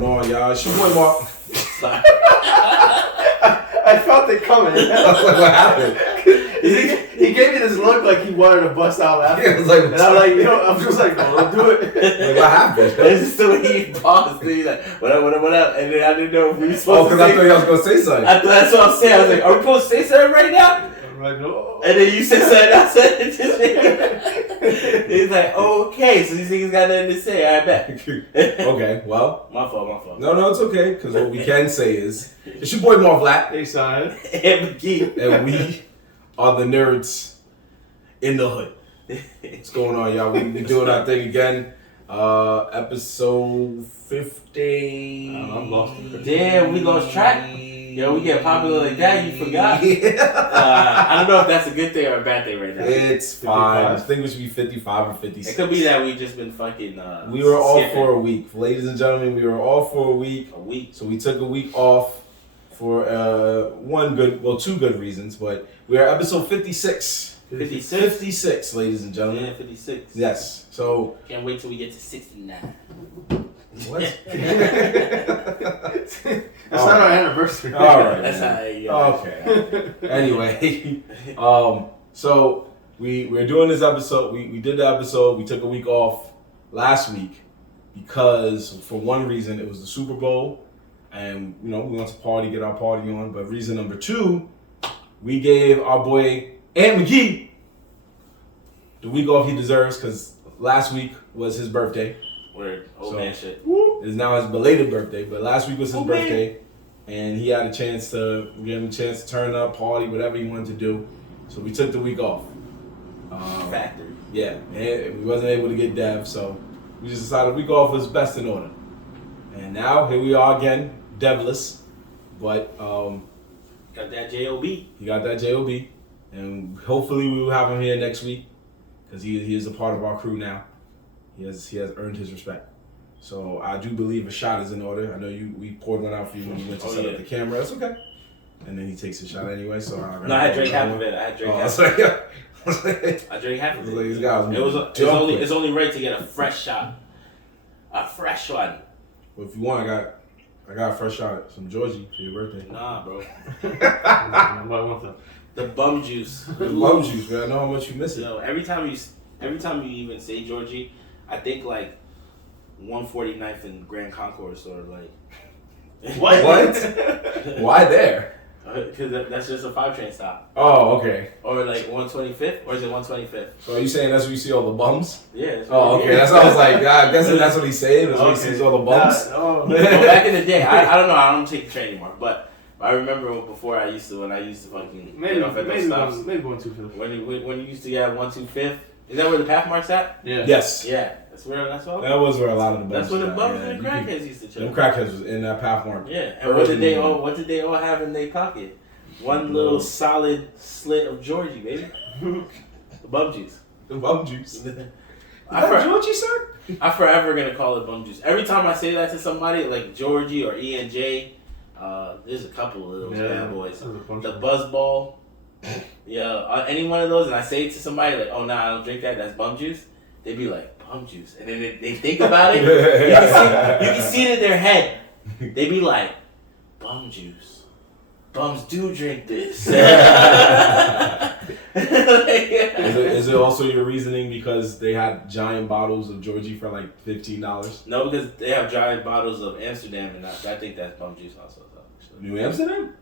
going on, y'all? It's your boy Mark. I felt it coming. I was like, what happened? He gave me this look like he wanted to bust out laughing. Yeah, I was like, and I'm like, I'm just like, no, don't do it. Like, what happened? It's still he paused. He's like, what up? And then I didn't know if we were supposed to say. Oh, because I thought y'all was going to say something. That's what I'm saying. I was like, are we supposed to say something right now? I'm like, no. And then you said something. I said it just He's like, okay, so these niggas got nothing to say. I bet. Okay, well. My fault. No, it's okay. Because what we can say is, it's your boy Mark Black. Hey, son. And McGee. And we are the nerds in the hood. What's going on, y'all? We doing our thing again. Episode 50. I'm lost. Damn, we lost track. Yo, we get popular like that, you forgot. Yeah. I don't know if that's a good thing or a bad thing right now. It's 55. fine. I think we should be 55 or 56. It could be that we just been fucking. We were off skipping. for a week. Ladies and gentlemen, we were off for a week. So we took a week off for two good reasons. But we are episode 56. 56? 56, ladies and gentlemen. Yeah, 56. Yes. So. Can't wait till we get to 69. What? It's not our anniversary. All right. That's how you Okay. Anyway, so we're doing this episode. We did the episode. We took a week off last week because for one reason it was the Super Bowl, and we want to get our party on. But reason number two, we gave our boy Ant McGee the week off he deserves because last week was his birthday. Word. Old man shit. It is now his belated birthday, but last week was his birthday, and he had we gave him a chance to turn up, party, whatever he wanted to do. So we took the week off. Factory. Yeah, and we wasn't able to get Dev, so we just decided week off was best in order. And now here we are again, Devless, but got that JOB. He got that JOB, and hopefully we will have him here next week because he is a part of our crew now. He has earned his respect. So I do believe a shot is in order. I know we poured one out for you when you went to set up the camera. That's okay. And then he takes a shot anyway. So I had drank half of it. I drank half of it. I drank half of it. It's only right to get a fresh shot. A fresh one. Well, if you want, I got a fresh shot, some Georgie for your birthday. Nah, bro. I want that. The bum juice. The bum juice, man. I know how much you miss it. Yo, every time you even say Georgie, I think like 149th and Grand Concourse or like. What? Why there? Because that's just a 5 train stop. Oh, okay. Or like 125th, or is it 125th? So are you saying that's where you see all the bums? Yeah. Oh, okay. That's what I was like. I guess that's what he's saying. That's where he sees all the bums. Well, back in the day, I don't know. I don't take the train anymore, but I remember before when I used to fucking maybe get off at those stops. maybe 125th. When you used to get 125th, is that where the Pathmark's at? Yeah. Yes. Yeah. That's all. That was where a lot of the bums. That's where the bums and the crackheads used to chill. Them crackheads was in that Pathmark. Yeah. And what did they all have in their pocket? One little solid slit of Georgie, baby. The bum juice. The bum juice. Is that Georgie, sir? I'm forever gonna call it bum juice. Every time I say that to somebody, like Georgie or ENJ, there's a couple of those bad boys. The Buzzball. Yeah, any one of those, and I say it to somebody like, "Oh, nah, I don't drink that. That's bum juice." They'd be like, "Bum juice," and then they think about it. You can see it in their head. They'd be like, "Bum juice. Bums do drink this." Is it also your reasoning because they had giant bottles of Georgie for like $15? No, because they have giant bottles of Amsterdam, and I think that's bum juice also. New Amsterdam?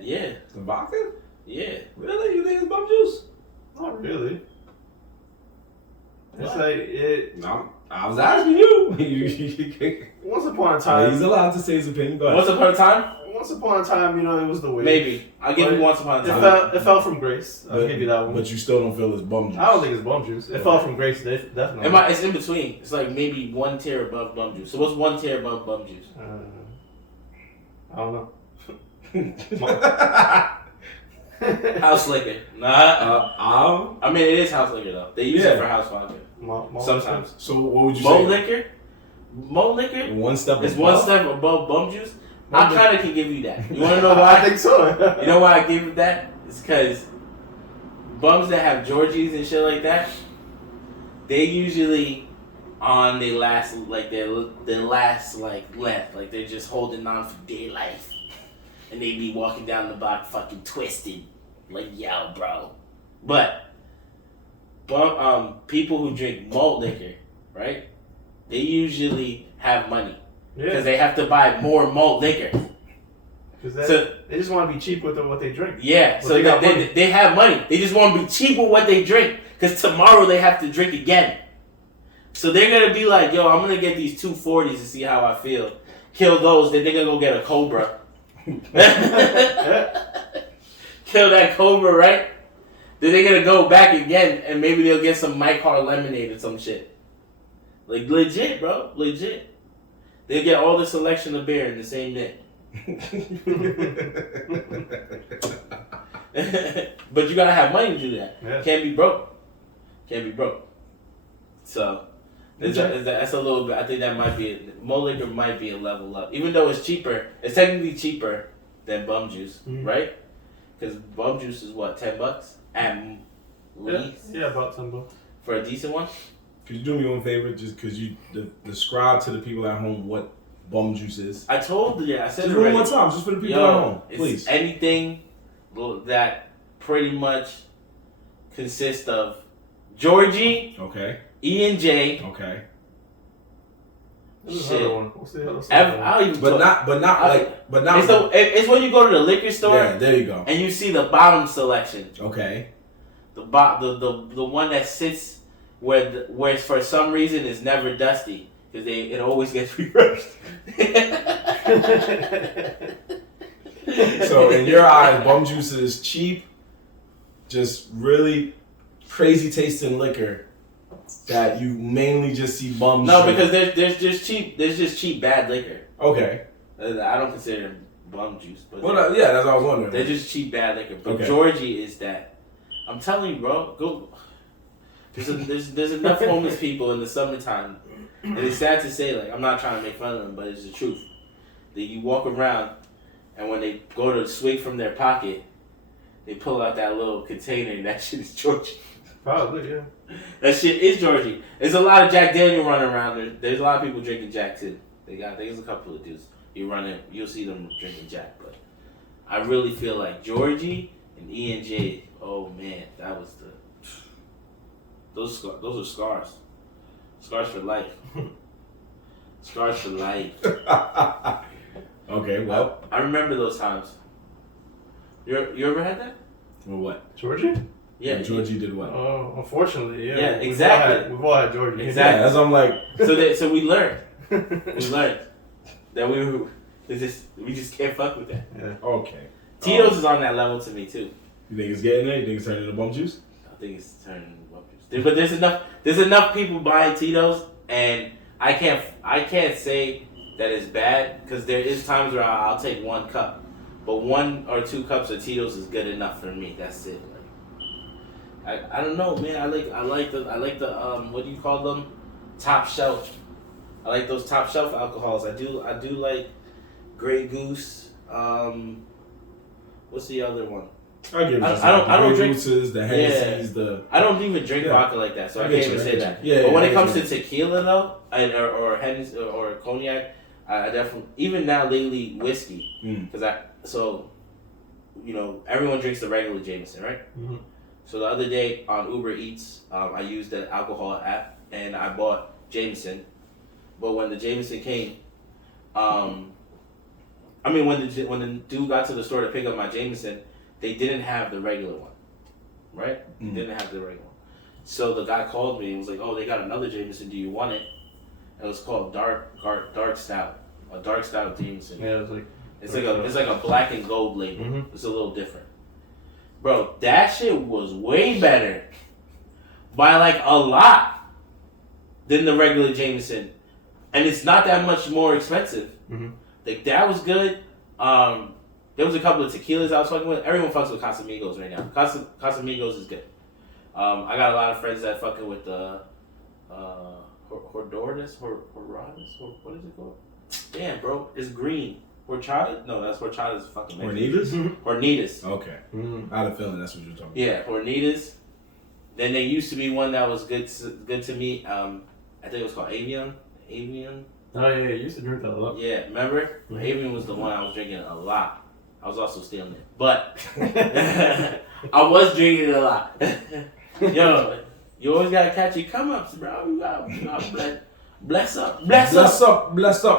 Yeah. The vodka? Yeah. Really? You think it's bum juice? Not really. It's like it. No, I was asking you. Once upon a time. He's allowed to say his opinion. Go ahead. Once upon a time, it was the way. maybe. I'll give you once upon a time. It fell from grace. I'll give you that one. But you still don't feel it's bum juice. I don't think it's bum juice. It fell from grace, definitely. It's in between. It's like maybe 1 tier above bum juice. So what's 1 tier above bum juice? I don't know. House liquor. Nah. I mean, it is house liquor though. They use it for house vodka. Sometimes. So what would you say? Malt liquor? One step above. It's 1 step above bum juice. I kind of can give you that. You want to know why? I think so. You know why I give you that? It's because bums that have Georgies and shit like that, they usually on their last left, like they're just holding on for dear life, and they be walking down the block fucking twisted, like yo, bro. But people who drink malt liquor, right? They usually have money because they have to buy more malt liquor. Because they just want to be cheap with what they drink. Yeah, so they have money. They just want to be cheap with what they drink because tomorrow they have to drink again. So they're going to be like, yo, I'm going to get these 240s to see how I feel. Kill those, then they're going to go get a Cobra. Kill that Cobra, right? Then they're going to go back again and maybe they'll get some Mike Hard lemonade or some shit. Like, legit, bro. Legit. They get all the selection of beer in the same day. But you gotta have money to do that. Yeah. Can't be broke. So, that's a little bit, I think that might be, malt liquor might be a level up. Even though it's cheaper, it's technically cheaper than bum juice, right? Because bum juice is what, $10 at least? Yeah, about $10. For a decent one? Could you do me one favor, just because you describe to the people at home what bum juice is? I told you, I said just it already. One time, just for the people at home, please. It's anything that pretty much consists of Georgie, E&J, shit. It's when you go to the liquor store. Yeah, there you go. And you see the bottom selection. Okay. The one that sits where for some reason it's never dusty because it always gets reversed. So in your eyes, bum juice is cheap, just really crazy tasting liquor that you mainly just see bums. No, because there's just cheap bad liquor. Okay. I don't consider them bum juice, but that's what I was wondering. They're just cheap bad liquor. But Georgie is that. I'm telling you, bro. Go. There's enough homeless people in the summertime, and it's sad to say, like, I'm not trying to make fun of them, but it's the truth. That you walk around, and when they go to swig from their pocket, they pull out that little container, and that shit is Georgie. Probably, yeah. That shit is Georgie. There's a lot of Jack Daniel running around. There's a lot of people drinking Jack too. There's a couple of dudes. You'll see them drinking Jack, but I really feel like Georgie and E&J. Oh man, that was those are scars. Scars for life. Scars for life. Okay, well. I remember those times. You ever had that? Well, what? Georgie? Yeah. Georgie did what? Oh, unfortunately, yeah. Yeah, exactly. We've all had Georgie. Exactly. Yeah, that's what I'm like. So we learned. We learned that we just can't fuck with that. Yeah. Okay. Tito's is on that level to me too. You think it's getting there? You think it's turning into bum juice? I think it's turning into bum juice. But there's enough people buying Tito's, and I can't say that it's bad because there is times where I'll take 1 cup, but 1 or 2 cups of Tito's is good enough for me. That's it. Like, I don't know, man. I like the what do you call them? Top shelf. I like those top shelf alcohols. I do like Grey Goose. What's the other one? I don't drink the Hennessy's, I don't even drink vodka like that, so I can't even say that. Yeah, but when it comes to tequila though, or Hennessy or cognac, I definitely, even now lately, whiskey, because everyone drinks the regular Jameson, right? Mm-hmm. So the other day on Uber Eats, I used the alcohol app and I bought Jameson, but when the Jameson came, when the dude got to the store to pick up my Jameson, they didn't have the regular one, right? They didn't have the regular one. So the guy called me and was like, "Oh, they got another Jameson. Do you want it?" And it was called Dark Stout, a Dark Stout Jameson. Yeah, it's like a black and gold label. Mm-hmm. It's a little different, bro. That shit was way better by like a lot than the regular Jameson, and it's not that much more expensive. Mm-hmm. Like that was good. There was a couple of tequilas I was fucking with. Everyone fucks with Casamigos right now. Casamigos is good. I got a lot of friends that fucking with the Hordoras, what is it called? Damn, bro, it's green. Horchata? No, that's Horchata's fucking Hornitas? Hornitas. Okay. I had a feeling that's what you're talking about. Yeah, Hornitas. Then there used to be one that was good to me. I think it was called Avion. Avion. Oh yeah, you used to drink that a lot. Yeah, remember? Avion was the one I was drinking a lot. I was also stealing it, but I was drinking it a lot. Yo, you always gotta catch your come ups, bro. You gotta bless up,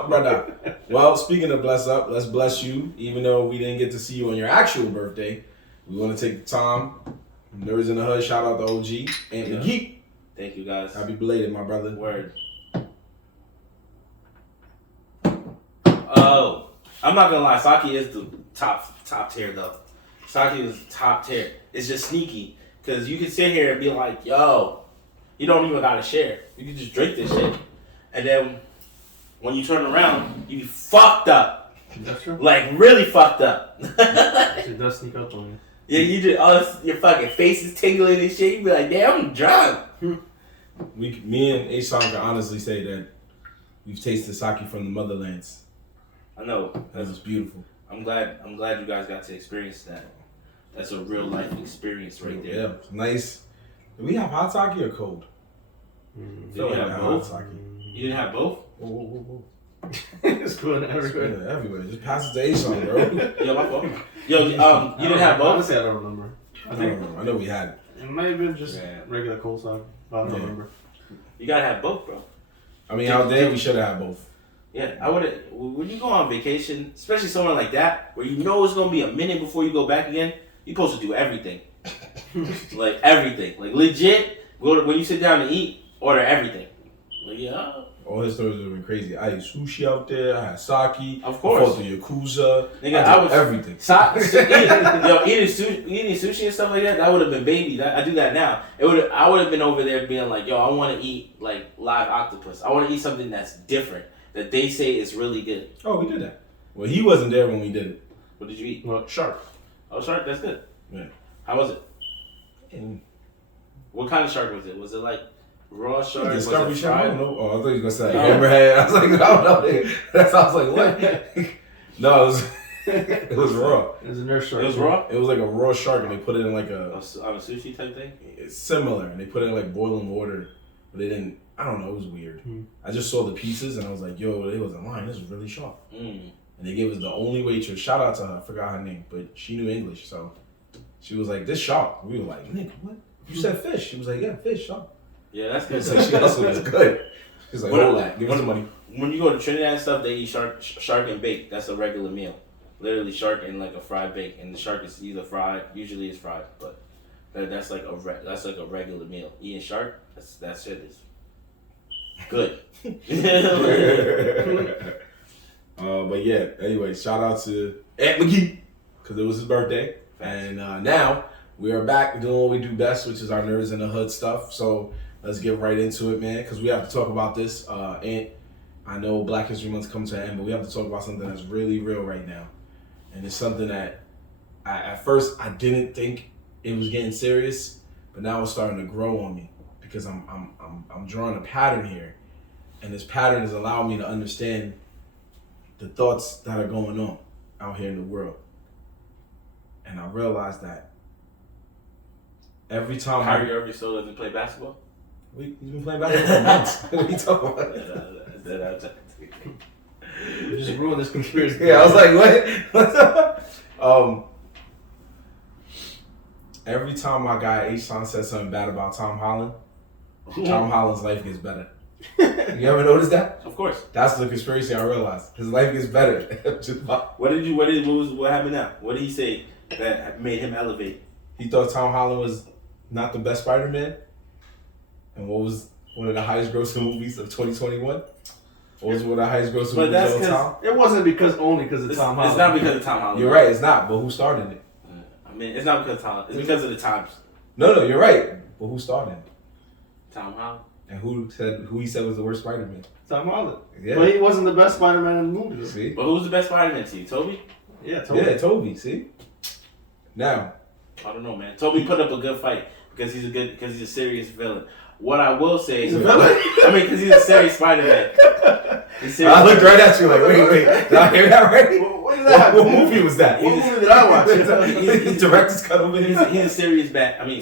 brother. Well, speaking of bless up, let's bless you. Even though we didn't get to see you on your actual birthday, we want to take the time. Nerdz in the Hood, shout out to OG and McGee. Thank you guys. Happy belated, my brother. Word. Oh, I'm not gonna lie. Saki is the top tier though. Saki is top tier. It's just sneaky because you can sit here and be like, "Yo, you don't even gotta share. You can just drink this shit," and then when you turn around, you be fucked up. That's true. Like really fucked up. It does sneak up on you. Yeah, you just your fucking face is tingling and shit. You be like, "Damn, I'm drunk." Me and Asan can honestly say that we've tasted sake from the motherlands. I know. That was beautiful. I'm glad you guys got to experience that. That's a real life experience right there. Yeah, nice. Do we have hot sake or cold? Did you have both? You didn't have both? Whoa. It's going everywhere. Yeah, everywhere. Just pass it to Asan, bro. Yo, my fault. Yo, you didn't have both? Honestly, I don't remember. I know we had it. It might have been just regular cold sake. I don't remember. You gotta have both, bro. I mean, out there we should have had both. Yeah, I would. When you go on vacation, especially somewhere like that, where you know it's gonna be a minute before you go back again, you're supposed to do everything. Like everything, like legit. When you sit down to eat, order everything. Like, yeah. All his stories have been crazy. I ate sushi out there. I had sake. Of course. I fought the Yakuza. Nigga, I did everything. Eating sushi and stuff like that. That would have been baby. I do that now. I would have been over there being like, yo, I want to eat like live octopus. I want to eat something that's different that they say is really good. Oh, we did that. Well, he wasn't there when we did it. What did you eat? Well, shark. Oh, shark. That's good. Yeah. How was it? And What kind of shark was it? Was it like raw shark? Discovery shark? I don't know. Oh, I thought you were gonna say No. hammerhead. I was like, I don't know. That sounds like what? No, it was raw. It was a nurse shark. It was raw? It was like a raw shark, and they put it in like On a sushi type thing? it's similar, and they put it in like boiling water, but they didn't. I don't know. It was weird. I just saw the pieces, and I was like, yo, they wasn't lying. This was really sharp. And they gave us the only waitress. Shout out to her. I forgot her name, but she knew English, so she was like, this shark. We were like, nigga, what? You said fish. She was like, yeah, fish, shark. Yeah, that's good. So she also was good. She's like, hold that. Give us the money. When you go to Trinidad and stuff, they eat shark and bake. That's a regular meal. Literally shark and like a fried bake, and the shark is either fried. Usually it's fried, but that's like a regular meal. Eating shark, that shit is good. But yeah, anyway, shout out to Aunt McGee because it was his birthday, and now we are back doing what we do best, which is our Nerdz in the Hood stuff. So let's get right into it, man, because we have to talk about this. And I know Black History Month's coming to an end, but we have to talk about something that's really real right now, and it's something that at first I didn't think it was getting serious, but now it's starting to grow on me because I'm drawing a pattern here, and this pattern is allowing me to understand the thoughts that are going on out here in the world. And I realized that every time Kyrie Irving still doesn't play basketball? He's been playing basketball for months. What are you talking about? You just ruined this conspiracy. Yeah, I was like, what? Every time my guy H-Son says something bad about Tom Holland, Tom Holland's life gets better. You ever notice that? Of course. That's the conspiracy I realized. His life gets better. What happened now? What did he say that made him elevate? He thought Tom Holland was not the best Spider-Man. And what was one of the highest grossing movies of 2021? What was one of the highest grossing movies of all time? It wasn't only because of Tom Holland. It's not because of Tom Holland. You're right, it's not, but who started it? I mean, it's not because of Tom Holland. It's because of the times. No, you're right. But who started it? Tom Holland. And who he said was the worst Spider-Man? Tom Holland. Yeah. But he wasn't the best Spider-Man in the movie. See? But who's the best Spider-Man to you? Toby? Yeah, Toby. Yeah, Toby, see? Now. I don't know, man. Toby put up a good fight because he's a serious villain. What I will say is, I mean, because he's a serious Spider-Man. I looked right at you like, wait, did I hear that right? What is that? What movie was that? What movie did I watch? He's director's cut over here. He's a serious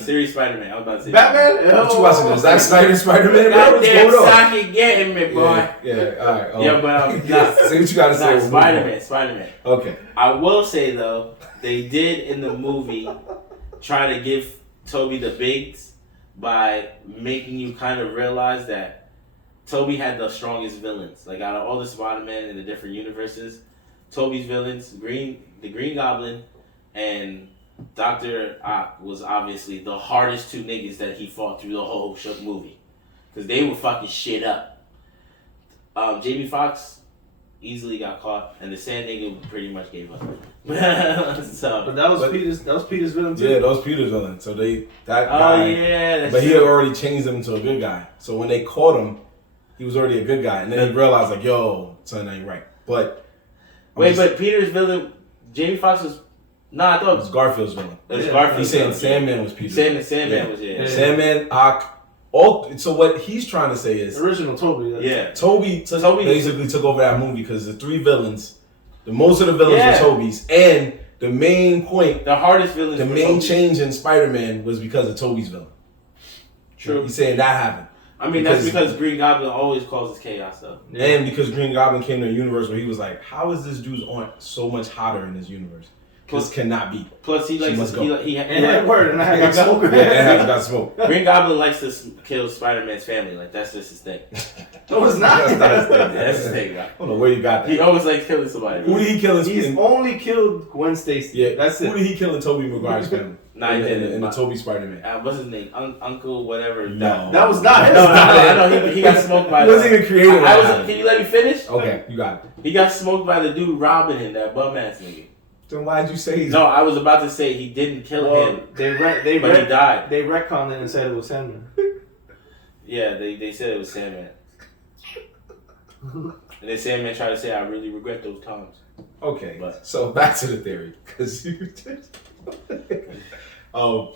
serious Spider-Man. I was about to say Batman? What you watching? Is Zack Snyder Spider-Man? Goddamn socket getting me, boy. Yeah, all right. Yeah, but say what you gotta say. Spider-Man. Okay. I will say though, they did in the movie try to give Toby the bigs by making you kind of realize that Toby had the strongest villains. Like out of all the Spider-Man in the different universes, Toby's villains, the Green Goblin and Dr. Ock was obviously the hardest two niggas that he fought through the whole movie. Because they were fucking shit up. Jamie Foxx easily got caught, and the Sand nigga pretty much gave up. But that was Peter's villain too. Yeah, that was Peter's villain. So that guy. Oh yeah, but he had already changed him into a good guy. So when they caught him, he was already a good guy, and then he realized like, yo, son, that ain't right. But but Peter's villain, Jamie Foxx was. Nah, I thought it was Garfield's villain. It was Garfield. He's saying Sandman was Peter. Sandman was Sandman, Ock. So what he's trying to say is original Toby. Toby basically took over that movie because the three villains, most of the villains were Toby's, and the main point, the hardest villains, the main change in Spider-Man was because of Toby's villain. True. He's saying that happened. I mean, that's because Green Goblin always causes chaos, though. And because Green Goblin came to a universe where he was like, how is this dude's aunt so much hotter in this universe? This cannot be. Plus, he likes must go. He word, and I got smoke. Yeah, got smoke. Green Goblin likes to kill Spider-Man's family. Like, that's just his thing. No, it's not. That's not his thing. That's his thing, bro. I don't know where you got that. He always likes killing somebody. Who did he kill? He's only killed Gwen Stacy. Yeah, that's it. Who did he kill in Tobey Maguire's family? Nah, he didn't. In the Tobey Spider-Man. What's his name? Uncle whatever. No. That was not him. No, I know. He got smoked by He wasn't even creative. Can you let me finish? Okay, you got it. He got smoked by the dude robbing him, that bum-ass nigga. Then why'd you say No, I was about to say he didn't kill him. But he died. They retconned it and said it was Sandman. Yeah, they said it was Sandman. And then Sandman tried to say, I really regret those times. Okay, so back to the theory. Because you so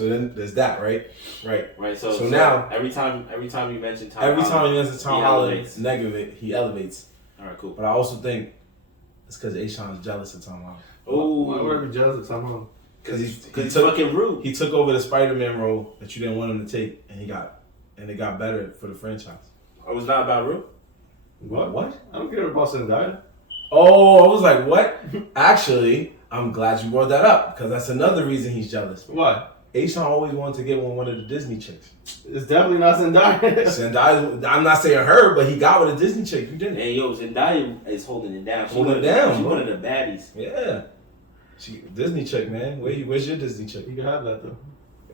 then there's that, right? Right. So now every time you mention Tom Holland negative, he elevates. All right, cool. But I also think it's because Aishan's jealous of Tom Holland. Oh, why would I be jealous of Tom Holland? Because he's fucking rude. He took over the Spider-Man role that you didn't want him to take, and it got better for the franchise. Oh, it's not about Rue? What? I don't care about Zendaya. Oh, I was like, what? Actually, I'm glad you brought that up because that's another reason he's jealous. Why? Aishan always wanted to get one of the Disney chicks. It's definitely not Zendaya. Zendaya, I'm not saying her, but he got with a Disney chick. You didn't. Hey, yo, Zendaya is holding it down. She's She's one of the baddies. Yeah. Disney chick, man. Where's your Disney chick? You can have that, though.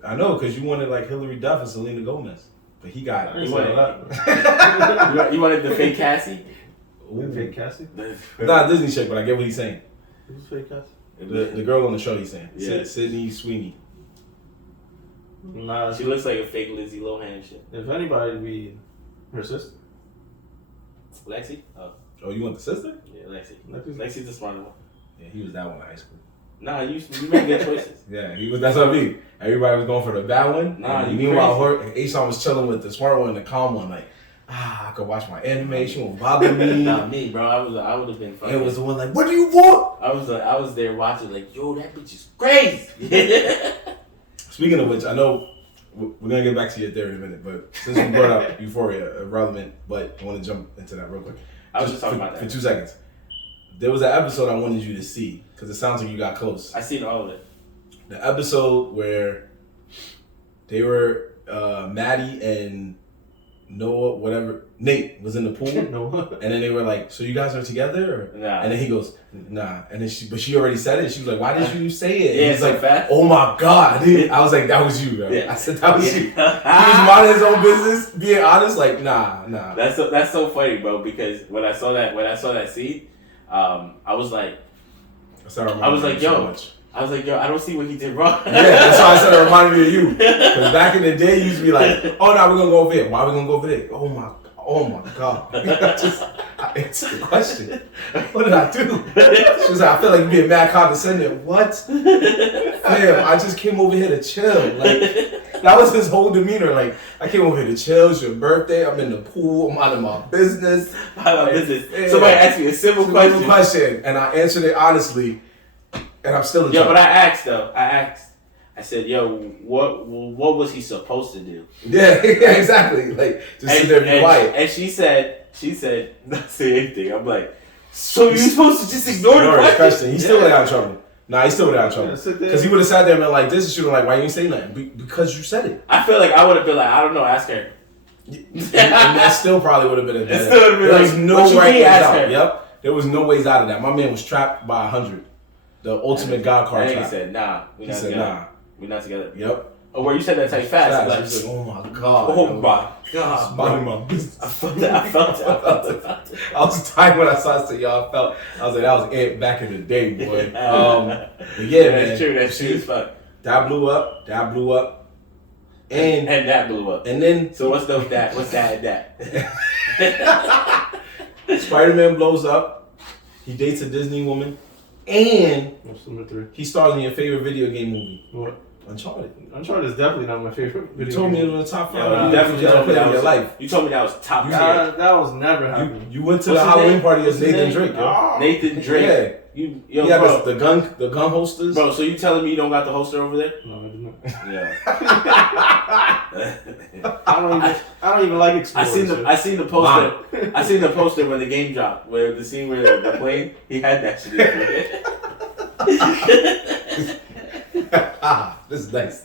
I know, because you wanted like Hilary Duff and Selena Gomez. But he got You wanted the fake Cassie? Ooh. Fake Cassie? Not Disney chick, but I get what he's saying. Who's fake Cassie? The girl on the show he's saying. Yeah. Sydney Sweeney. Nah, she looks like a fake Lindsay Lohan shit. If anybody, it'd be her sister. Lexi? Oh, you want the sister? Yeah, Lexi's the smarter one. Yeah, he was that one in high school. Nah, you made good choices. Yeah, he was. That's what I mean. Everybody was going for the bad one. Nah, meanwhile, Aishan was chilling with the smart one, the calm one. Like, I could watch my anime. She won't bother me. Not me, bro. I would have been fucking. It was the one like, what do you want? I was there watching like, yo, that bitch is crazy. Speaking of which, I know we're gonna get back to your theory in a minute, but since we brought up Euphoria, irrelevant, but I want to jump into that real quick. I was just talking about that for 2 seconds. There was an episode I wanted you to see because it sounds like you got close. I seen all of it. The episode where they were Maddie and Nate was in the pool, and then they were like, "So you guys are together?" Or? Nah. And then he goes, "Nah." And then she already said it. She was like, "Why didn't you say it?" Yeah, he's like, fast. "Oh my god!" I was like, "That was you, bro." Yeah. I said, "That was you." He was minding his own business, being honest. Like, nah. That's so funny, bro. Because when I saw that scene, I was like, yo. I don't see what he did wrong. Yeah, that's why I said it reminded me of you. Because back in the day, you used to be like, "Oh no, we're gonna go over there. Why are we gonna go over there? Oh my god!" I answered the question. What did I do? She was like, "I feel like you're being mad condescending." What? Damn, I just came over here to chill. Like, That was his whole demeanor. Like, I came over here to chill. It's your birthday. I'm in the pool. I'm out of my business. Yeah. Somebody asked me a simple question. And I answered it honestly. And I'm still in trouble. But I asked. I said, "Yo, what was he supposed to do?" Yeah, exactly. Like, just sit there and be quiet. And she said, not say anything. I'm like, so you're supposed to just ignore the question? He still would have got in trouble. Nah, he still would have got in trouble. Because he would have sat there and been like, this is shooting like, why you ain't say nothing? Because you said it. I feel like I would have been like, I don't know, ask her. And that still probably would have been a dead. It still would have been there was no right ways out. Her? Yep. There was no ways out of that. My man was trapped by 100. The ultimate God card trap. He said, nah. We're not together. Yep. Oh, where you said that type fast. Like, was like, oh my God. Oh my God. Minding my business. I felt it. I was tired when I saw it. So y'all felt. I was like, that was it back in the day, boy. But yeah, man. That's true. That's true as fuck. That blew up. And that blew up. And then. So what's that? What's that? Spider-Man blows up. He dates a Disney woman. And he stars in your favorite video game movie. What? Uncharted. Uncharted is definitely not my favorite video game. You told me it was the top 5. Yeah, you definitely told me that was life. You told me that was top 10. That was never happening. You went to the Halloween party as Nathan Drake, yo. Oh. Nathan Drake. Yeah. Yo, bro. the gun holsters. Bro, so you telling me you don't got the holster over there? No, I did not. Yeah. I don't even like exploring. I seen the poster. I seen the poster when the game dropped, where the scene where the plane, he had that shit in there. This is nice.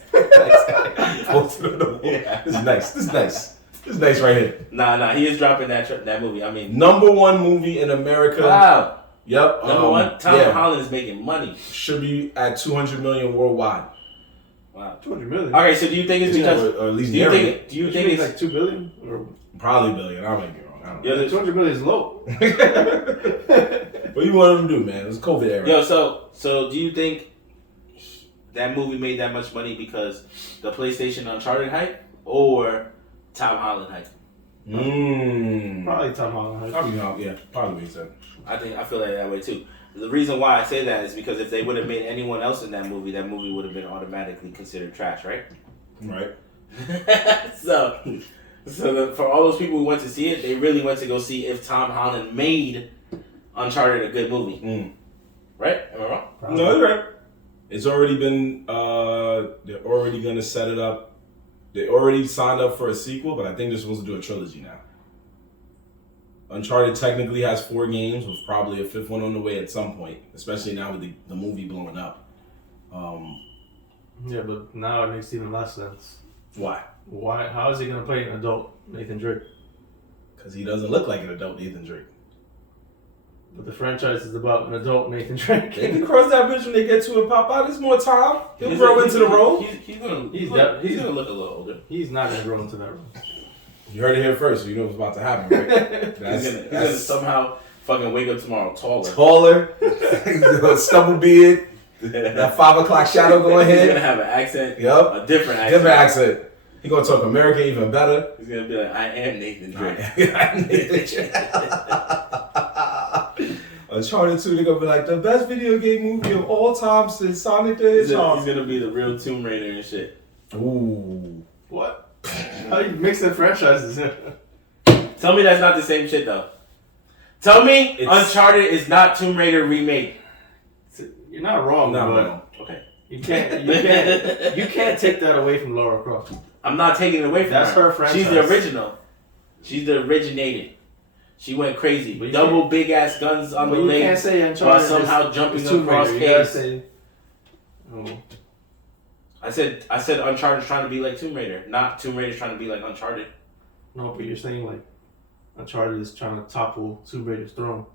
This is nice right here. Nah. He is dropping that movie. I mean, #1 movie in America. Wow. Yep. #1. Tom Holland is making money. Should be at 200 million worldwide. Wow. 200 million. Okay, so do you think it's because? Or at least do you think it's like 2 billion? Or probably billion? I might be wrong. I don't know. Yeah, 200 million is low. What you want him to do, man? It was COVID era. Yo, so do you think that movie made that much money because the PlayStation Uncharted hype or Tom Holland hype? Probably Tom Holland hype. Probably makes sense. I feel like that way too. The reason why I say that is because if they would have made anyone else in that movie would have been automatically considered trash, right? Right. So for all those people who went to see it, they really went to go see if Tom Holland made Uncharted a good movie. Right? Am I wrong? Probably. No, you're right. It's already been, they're already going to set it up. They already signed up for a sequel, but I think they're supposed to do a trilogy now. Uncharted technically has 4 games, with probably a 5th one on the way at some point, especially now with the movie blowing up. Yeah, but now it makes even less sense. Why? How is he going to play an adult Nathan Drake? Because he doesn't look like an adult Nathan Drake. But the franchise is about an adult Nathan Drake. They can cross that bridge when they get to it, Papa. There's more time. He'll grow into the role. He's gonna look a little older. He's not gonna grow into that role. You heard it here first, so you know what's about to happen, right? He's gonna somehow fucking wake up tomorrow taller, stubble beard, that 5 o'clock shadow going ahead. He's gonna have an accent. Yep, a different accent. He's gonna talk American even better. He's gonna be like, I am Nathan Drake. Uncharted 2, they're gonna be like the best video game movie of all time since Sonic the Hedgehog. He's gonna be the real Tomb Raider and shit. Ooh. What? How you mixing franchises? Tell me that's not the same shit though. Tell me Uncharted is not Tomb Raider remake. You're not wrong, wrong. Okay. You can't take that away from Lara Croft. I'm not taking it away from her. That's her franchise. She's the original. She's the originator. She went crazy. Double big ass guns on the leg. You can't say Uncharted somehow jumping across caves. I said Uncharted's trying to be like Tomb Raider, not Tomb Raider's trying to be like Uncharted. No, but you're saying like Uncharted is trying to topple Tomb Raider's throne.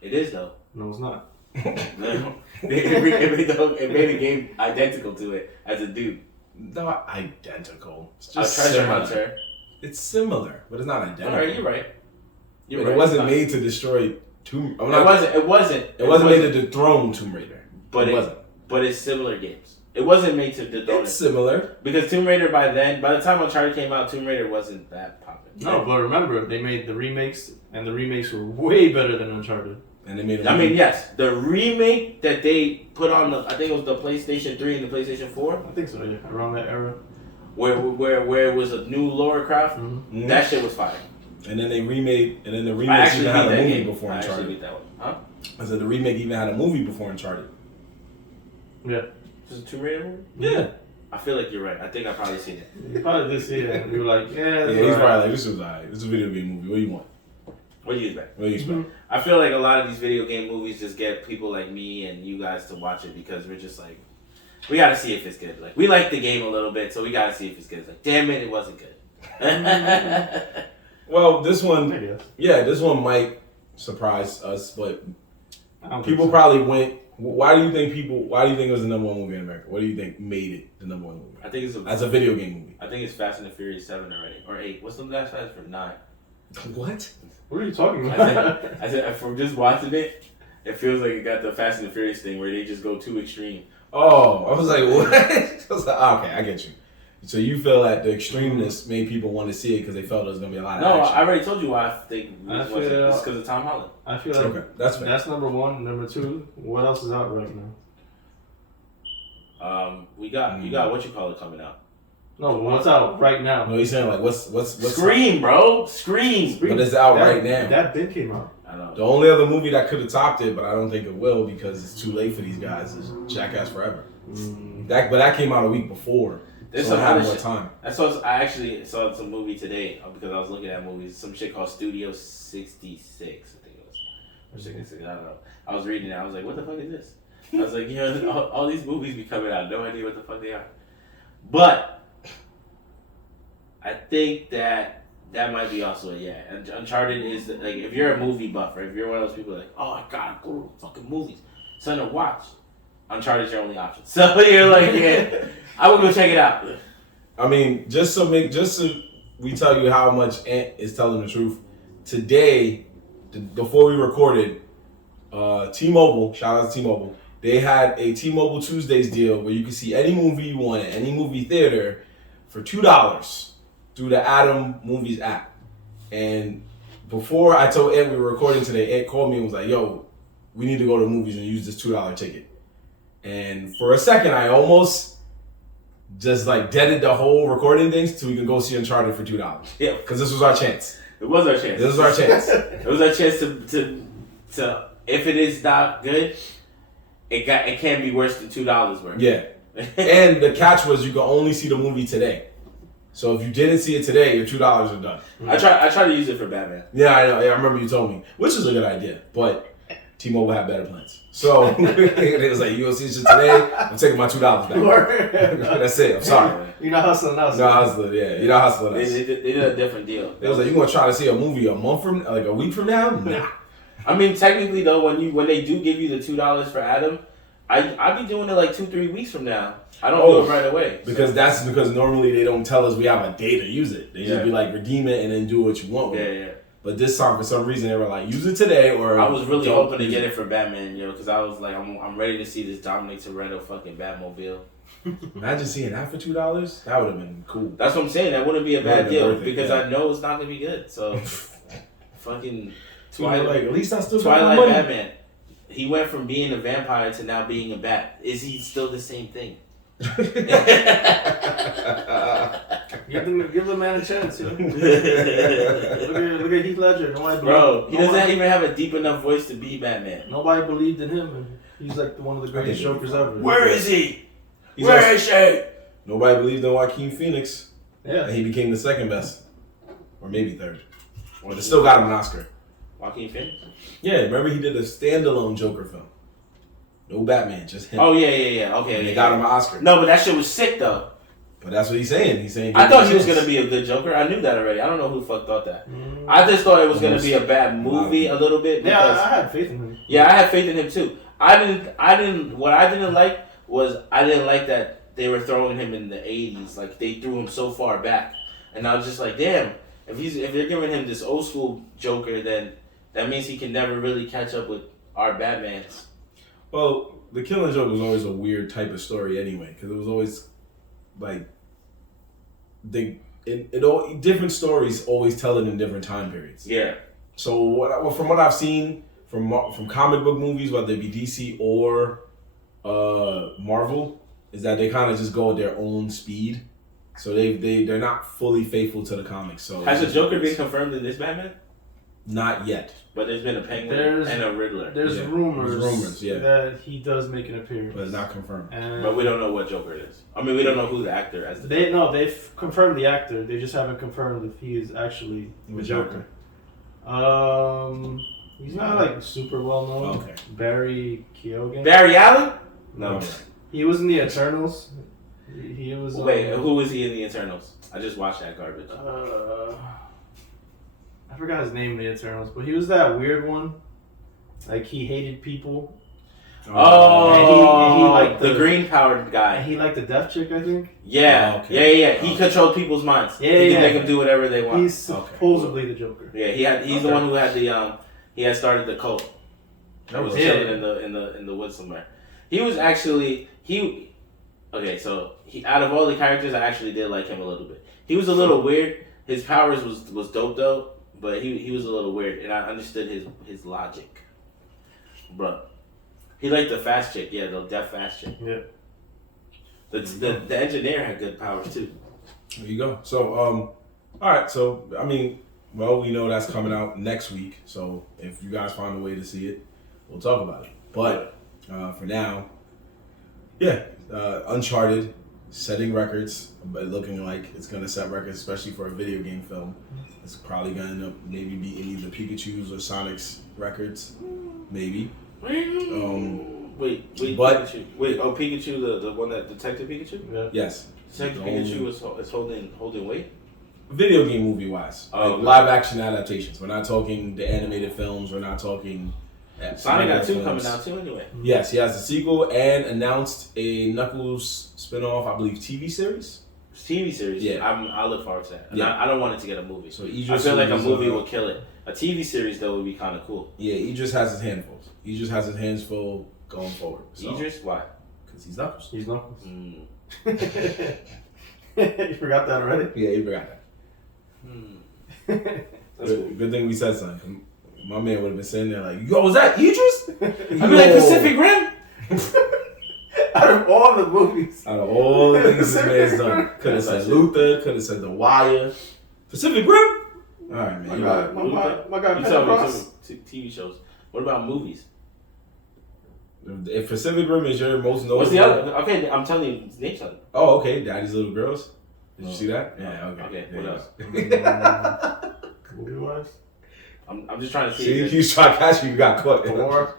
It is though. No, it's not. No. It made the game identical to it as a dude. Not identical. It's just a treasure similar. hunter. It's similar, but it's not identical. Alright, you're right. It wasn't made to destroy Tomb. It wasn't made to dethrone Tomb Raider. But it wasn't. But it's similar games. It wasn't made to dethrone. It's similar because Tomb Raider by the time Uncharted came out, Tomb Raider wasn't that popular. No, but remember they made the remakes, and the remakes were way better than Uncharted. And they made. Yes, the remake that they put on I think it was the PlayStation 3 and the PlayStation 4. I think so. Yeah, around that era. where it was a new Lara Croft. Mm-hmm. That shit was fire. And then the remake even had a movie before Uncharted. I actually beat that one. Huh? I said the remake even had a movie before Uncharted. Yeah. Is it a Tomb Raider movie? Yeah. I feel like you're right. I think I probably seen it. You probably did see it. You were like, yeah. He's probably like, this was alright. This is a video game movie. What do you want? What do you expect? What do you expect? Mm-hmm. I feel like a lot of these video game movies just get people like me and you guys to watch it because we're just like, we gotta see if it's good. Like, we like the game a little bit, so we gotta see if it's good. It's like, damn it wasn't good. Well, this one might surprise us, but people probably went. Why do you think it was the number one movie in America? What do you think made it the number one movie? I think it's as a video game movie. I think it's Fast and the Furious 7 already, or 8. What's the last Fast for 9? What? What are you talking about? I said from just watching it, it feels like it got the Fast and the Furious thing where they just go too extreme. Oh, I was like, what? I was like, okay, I get you. So you feel like the extremeness made people want to see it because they felt there was going to be a lot of action. I already told you why I think it's because of Tom Holland. I feel like that's number one. Number two, what else is out right now? You got what you call it coming out. No, what's out right now? No, he's saying like what's Scream, bro. Scream. But it's out right now. That bit came out. I know. The only other movie that could have topped it, but I don't think it will because it's too late for these guys, is Jackass Forever. But that came out a week before. There's so some I had other more shit. time. I actually saw some movie today because I was looking at movies. Some shit called Studio 66, I think it was. Or 66, I don't know. I was reading it. I was like, what the fuck is this? I was like, all these movies be coming out. No idea what the fuck they are. But I think that might be also And Uncharted is, like, if you're a movie buff, or if you're one of those people like, oh, I gotta go to fucking movies. Something to watch. Uncharted's your only option. So you're like, yeah, I would go check it out. I mean, just so we tell you how much Ant is telling the truth. Today, before we recorded, T-Mobile, shout out to T-Mobile, they had a T-Mobile Tuesdays deal where you can see any movie you want at any movie theater for $2 through the Atom Movies app. And before I told Ant we were recording today, Ant called me and was like, yo, we need to go to the movies and use this $2 ticket. And for a second, I almost just like deaded the whole recording things so we can go see Uncharted for $2. Yeah, because this was our chance. It was our chance. This was our chance. It was our chance to if it is not good, it can be worse than $2 worth. Yeah, and the catch was you can only see the movie today. So if you didn't see it today, your $2 are done. I try to use it for Batman. Yeah, I know. Yeah, I remember you told me, which is a good idea, but T-Mobile had better plans. So it was like, you gonna see this shit today? I'm taking my $2 back. That's it. I'm sorry. You're not hustling us. You're not hustling. Yeah, you're not hustling us. They did a different deal. It was like, you gonna try to see a movie a week from now? Nah. I mean, technically though, when they do give you the $2 for Adam, I be doing it like 2-3 weeks from now. I don't do it right away. Because that's because normally they don't tell us we have a day to use it. They just be like, redeem it and then do what you want with it. Yeah. But this time, for some reason, they were like, use it today or... I was really hoping to get it for Batman, because I was like, I'm ready to see this Dominic Toretto fucking Batmobile. Imagine seeing that for $2? That would have been cool. That's what I'm saying. That wouldn't be a bad deal because I know it's not going to be good. So, fucking Twilight. Like, at least I still Twilight got my money. Batman. He went from being a vampire to now being a bat. Is he still the same thing? Give the man a chance, Look at Heath Ledger. He doesn't even have a deep enough voice to be Batman. Nobody believed in him, and he's like one of the greatest jokers ever. Where is he? Where is she? Nobody believed in Joaquin Phoenix. Yeah. And he became the second best. Or maybe third. Or they still got him an Oscar. Joaquin Phoenix? Yeah, remember he did a standalone Joker film. No Batman, just him. Oh, yeah. Okay. And they got him an Oscar. No, but that shit was sick, though. But that's what he's saying. He's saying... I thought he was going to be a good Joker. I knew that already. I don't know who the fuck thought that. I just thought it was going to be a bad movie a little bit. Yeah, I had faith in him. Yeah, I had faith in him, too. What I didn't like was I didn't like that they were throwing him in the 80s. Like, they threw him so far back. And I was just like, damn, if they're giving him this old school Joker, then that means he can never really catch up with our Batmans. Well, the Killing Joke was always a weird type of story anyway, because it was always like different stories always tell it in different time periods. Yeah. So from what I've seen from comic book movies, whether it be DC or Marvel, is that they kind of just go at their own speed. So they're not fully faithful to the comics. So has the Joker been confirmed in this Batman? Not yet. But there's been a Penguin and a Riddler. There's Yeah. rumors, yeah, that he does make an appearance, but it's not confirmed. But we don't know what Joker it is. I mean, we don't know who the actor as the they've confirmed the actor. They just haven't confirmed if he is actually the Joker. He's not like super well known. Okay. Barry Keoghan. Barry Allen? No, he was in the Eternals. He was. Wait, who was he in the Eternals? I just watched that garbage. I forgot his name in the Eternals, but he was that weird one. Like he hated people. Oh, and he liked the green powered guy. And he liked the deaf chick, I think. Yeah, yeah. He controlled people's minds. He can make them do whatever they want. He's supposedly the Joker. Yeah, he's the one who had the he had started the cult. That was chilling in the woods somewhere. He was actually okay. So out of all the characters, I actually did like him a little bit. He was a little weird. His powers was dope though, but he was a little weird, and I understood his logic. But he liked the fast chick, the deaf fast chick. Yeah. The engineer had good powers too. There you go. So all right. So I mean, well, we know that's coming out next week. So if you guys find a way to see it, we'll talk about it. But for now, Uncharted setting records, but looking like it's gonna set records, especially for a video game film. It's probably gonna end up maybe beating either Pikachu's or Sonic's records, maybe. Wait, but, Pikachu. Wait, Pikachu, the one that Detective Pikachu? Yeah. Yes. Detective Pikachu is holding weight? Video game movie wise. Live action adaptations. We're not talking the animated films, we're not talking Sonic got 2 coming out too anyway. Yes, he has the sequel and announced a Knuckles spin-off, I believe, TV series. TV series? Yeah. I look forward to that. Yeah. I don't want it to get a movie. So I feel like a movie will kill it. A TV series, though, would be kind of cool. Yeah, Idris has his hands full. Idris has his hands full going forward. So. Idris? Why? Because he's Knuckles. He's Knuckles. You forgot that already? Yeah, you forgot that. Good thing we said something. My man would have been sitting there like, yo, was that Idris? I'd be like, Pacific Rim? Out of all the movies. Out of all the things this man's done. Could have said Luther, could have said The Wire. Pacific Rim? All right, man. My guy, you tell me TV shows. What about movies? If Pacific Rim is your most notable... What's the other? Okay, I'm telling you, name something. Oh, okay. Daddy's Little Girls. Did you see that? Yeah, okay. Okay, what else? Movie-wise? I'm just trying to see. See, he's trying to catch you. You got caught. Thor.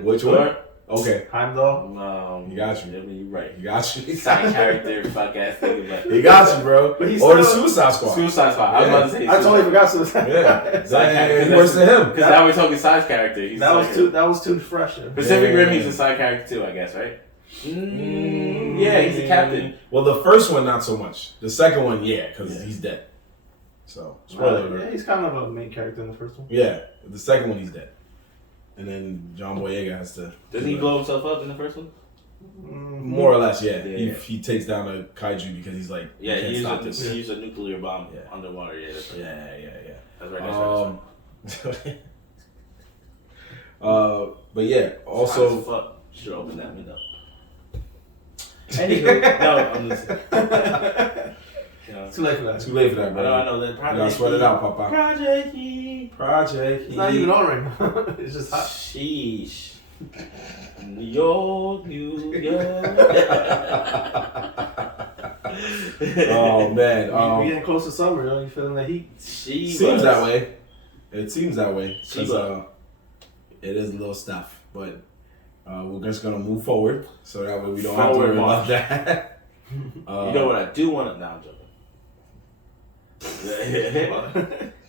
Which one? Okay. Heimdall. He got you. I mean, you're right. He got you. Side character, fuck ass nigga. He got you, bro. Or the Suicide Squad. Suicide Squad. I was about to say. I totally forgot Suicide. Yeah. Side character. Worse than him. Because now we're talking side character. That was too fresh. Pacific Rim, he's a side character too, I guess, right? Yeah, he's the captain. Well, the first one, not so much. The second one, yeah, because he's dead. So, spoiler alert. Yeah, he's kind of a main character in the first one. Yeah, the second one, he's dead. And then John Boyega has to... Doesn't he blow himself up in the first one? More or less, yeah. He takes down a kaiju because he's like, he used a nuclear bomb underwater. Yeah, that's right. Yeah. That's right. But yeah, also... Fuck. Should open that window. Anywho, no, I'm listening. Too late for that. Too late for that, bro. I know that. You gotta sweat it out, Papa. Project Heat. It's not even on right now. It's just hot. Sheesh. New York. Oh man, we getting close to summer, though. You feeling the heat? Seems that way. It seems that way because it is a little stuff, but we're just gonna move forward so that way we don't have to worry about that. You know what I do want to? Nah, I'm joking.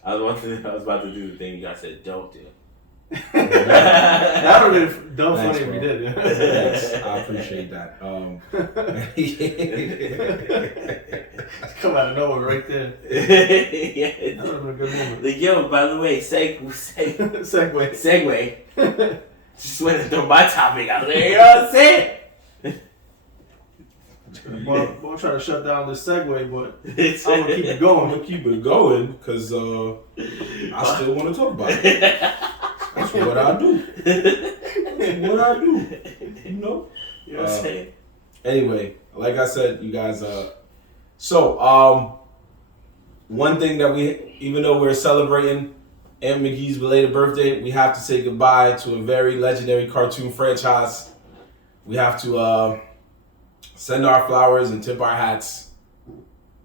I was about to do the thing you guys said don't do. That would have been dumb funny if we did. Yes, I appreciate that. Come out of nowhere right there. Yeah, that would have been a good moment. Like, yo, by the way, segue. Just went and throw my topic out there. You know what I'm saying? Well, I'm trying to shut down this segue, but I'm gonna keep it going. I'm gonna keep it going because I still want to talk about it. That's what I do. You know? You know what I'm saying? Anyway, like I said, you guys, So, one thing that even though we're celebrating Aunt McGee's belated birthday, we have to say goodbye to a very legendary cartoon franchise. We have to send our flowers and tip our hats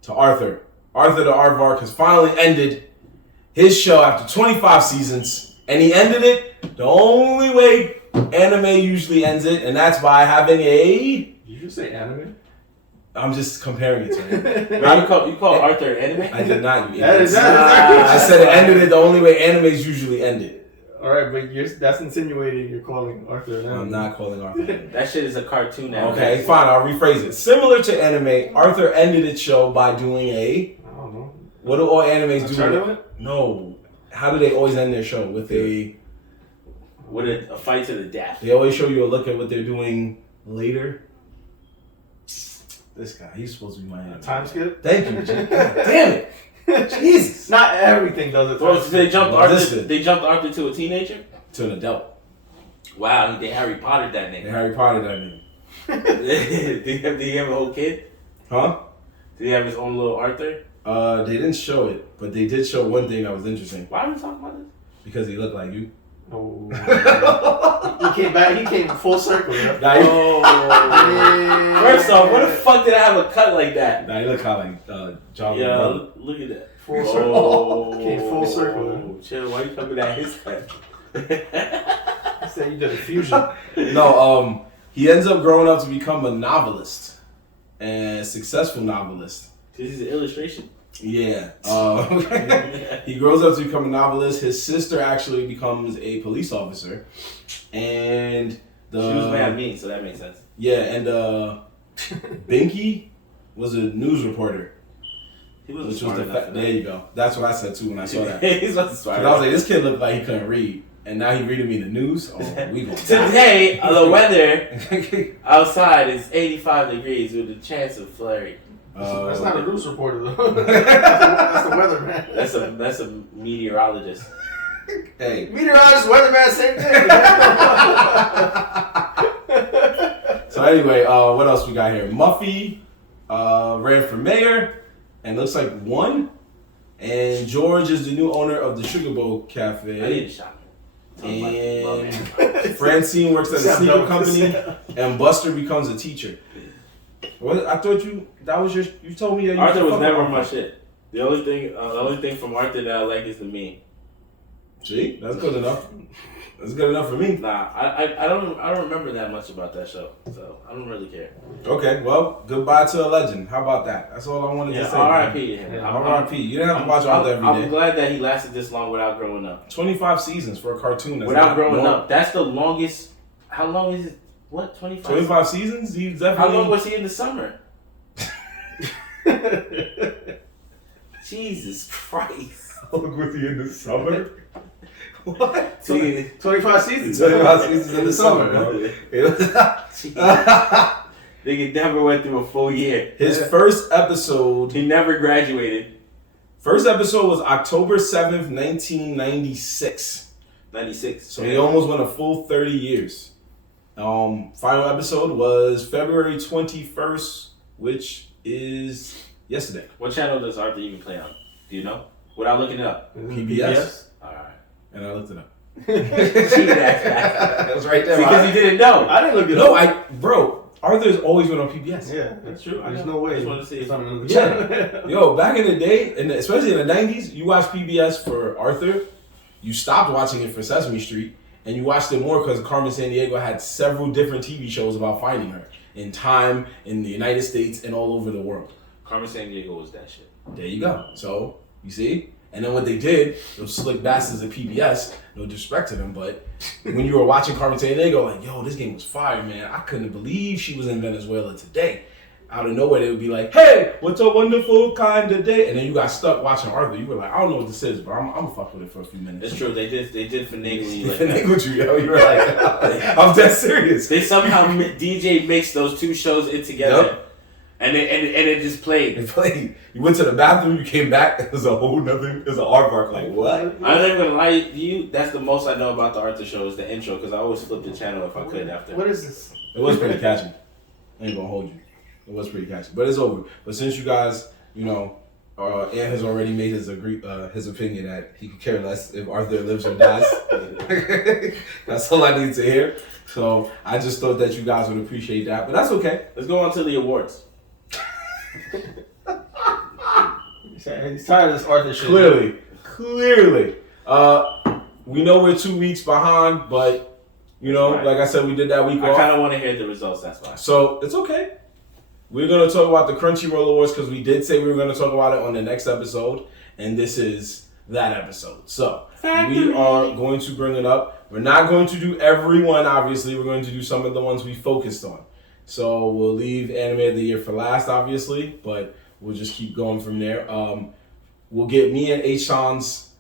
to Arthur. Arthur the Aardvark has finally ended his show after 25 seasons, and he ended it the only way anime usually ends it, and that's by having a... Did you just say anime? I'm just comparing it to him. You call Arthur anime? I did not. I said it ended it the only way animes usually end it. Alright, but that's insinuating you're calling Arthur an anime. I'm not calling Arthur anime. That shit is a cartoon anime. Okay, fine. I'll rephrase it. Similar to anime, Arthur ended its show by doing a... I don't know. What do all animes do? Tournament? No. How do they always end their show? With a fight to the death. They always show you a look at what they're doing later. This guy, he's supposed to be my enemy. Timeskip? Thank you, Jim. God damn it. Jesus. Not everything does it. So they jumped Arthur to a teenager? To an adult. Wow, they Harry Pottered that nigga. They Harry Pottered that nigga. Did he have a whole kid? Huh? Did he have his own little Arthur? They didn't show it, but they did show one thing that was interesting. Why are we talking about this? Because he looked like you. Oh. He came back. He came full circle. Yeah. First off, what the fuck did I have a cut like that? Nah, he looked kind of like John. Yeah, look at that. Full circle. Came full circle. Chill. Why you coming at his cut? I said you did a fusion. No, he ends up growing up to become a novelist, and a successful novelist. This is an illustration. Yeah. He grows up to become a novelist. His sister actually becomes a police officer, and she was mad mean, so that makes sense. Yeah, and Binky was a news reporter. He wasn't smart enough. There you go. That's what I said too when I saw that. He's not smart. I was like, this kid looked like he couldn't read, and now he reading me the news. Oh, we gonna Today, the weather outside is 85 degrees with a chance of flurry. That's not a news reporter though. That's the weatherman. That's a meteorologist. Hey, meteorologist, weatherman, same thing. So anyway, what else we got here? Muffy ran for mayor and looks like won. And George is the new owner of the Sugar Bowl Cafe. I need a shot. And Francine works at a sneaker company, and Buster becomes a teacher. What? I thought you told me that Arthur was never my shit. The only thing from Arthur that I like is the meme. See, that's good enough. That's good enough for me. Nah, I don't remember that much about that show, so I don't really care. Okay, well, goodbye to a legend. How about that? That's all I wanted to say. R.I.P. to him. R.I.P. You didn't have to watch Arthur every day. I'm glad that he lasted this long without growing up. 25 seasons for a cartoon. That's without growing up. That's the longest. How long is it? What, 25? 25 seasons? He's definitely... How long was he in the summer? Jesus Christ. How long was he in the summer? What? 25 seasons. 25 seasons in the summer, bro. Nigga never went through a full year. His first episode... He never graduated. First episode was October 7th, 1996. 96. So he almost went a full 30 years. Final episode was February 21st, which is yesterday. What channel does Arthur even play on? Do you know? Without looking it up. PBS. Alright. And I looked it up. That was right there. Because he didn't know. I didn't look it up. Bro, Arthur's always been on PBS. Yeah, that's true. There's no way. I just want to see it's on another channel. channel. Yo, back in the day, especially in the 90s, you watched PBS for Arthur. You stopped watching it for Sesame Street. And you watched it more because Carmen Sandiego had several different TV shows about finding her in time, in the United States, and all over the world. Carmen Sandiego was that shit. There you go. So, you see? And then what they did, those slick bastards at PBS, no disrespect to them, but when you were watching Carmen Sandiego, like, yo, this game was fire, man. I couldn't believe she was in Venezuela today. Out of nowhere, they would be like, hey, what's a wonderful kind of day? And then you got stuck watching Arthur. You were like, I don't know what this is, but I'm going to fuck with it for a few minutes. It's true. They did finagle you. They finagled you, yo. You were like, I'm dead serious. They somehow DJ mixed those two shows in together. Yep. And it just played. It played. You went to the bathroom, you came back, it was a whole nother, it was an aardvark. Like, what? I'm not even gonna lie to you, that's the most I know about the Arthur show is the intro, because I always flip the channel if I could after. What is this? It was pretty catchy. I ain't gonna hold you. It was pretty catchy, but it's over. But since you guys, Ant has already made his opinion that he could care less if Arthur lives or dies. That's all I need to hear. So I just thought that you guys would appreciate that, but that's okay. Let's go on to the awards. He's tired of this Arthur shit. Clearly. We know we're 2 weeks behind, but like I said, we did that week off. I kind of want to hear the results. That's why. So it's okay. We're going to talk about the Crunchyroll Awards because we did say we were going to talk about it on the next episode, and this is that episode. So we are going to bring it up. We're not going to do every one, obviously. We're going to do some of the ones we focused on. So we'll leave Anime of the Year for last, obviously, but we'll just keep going from there. We'll get me and H-Sean's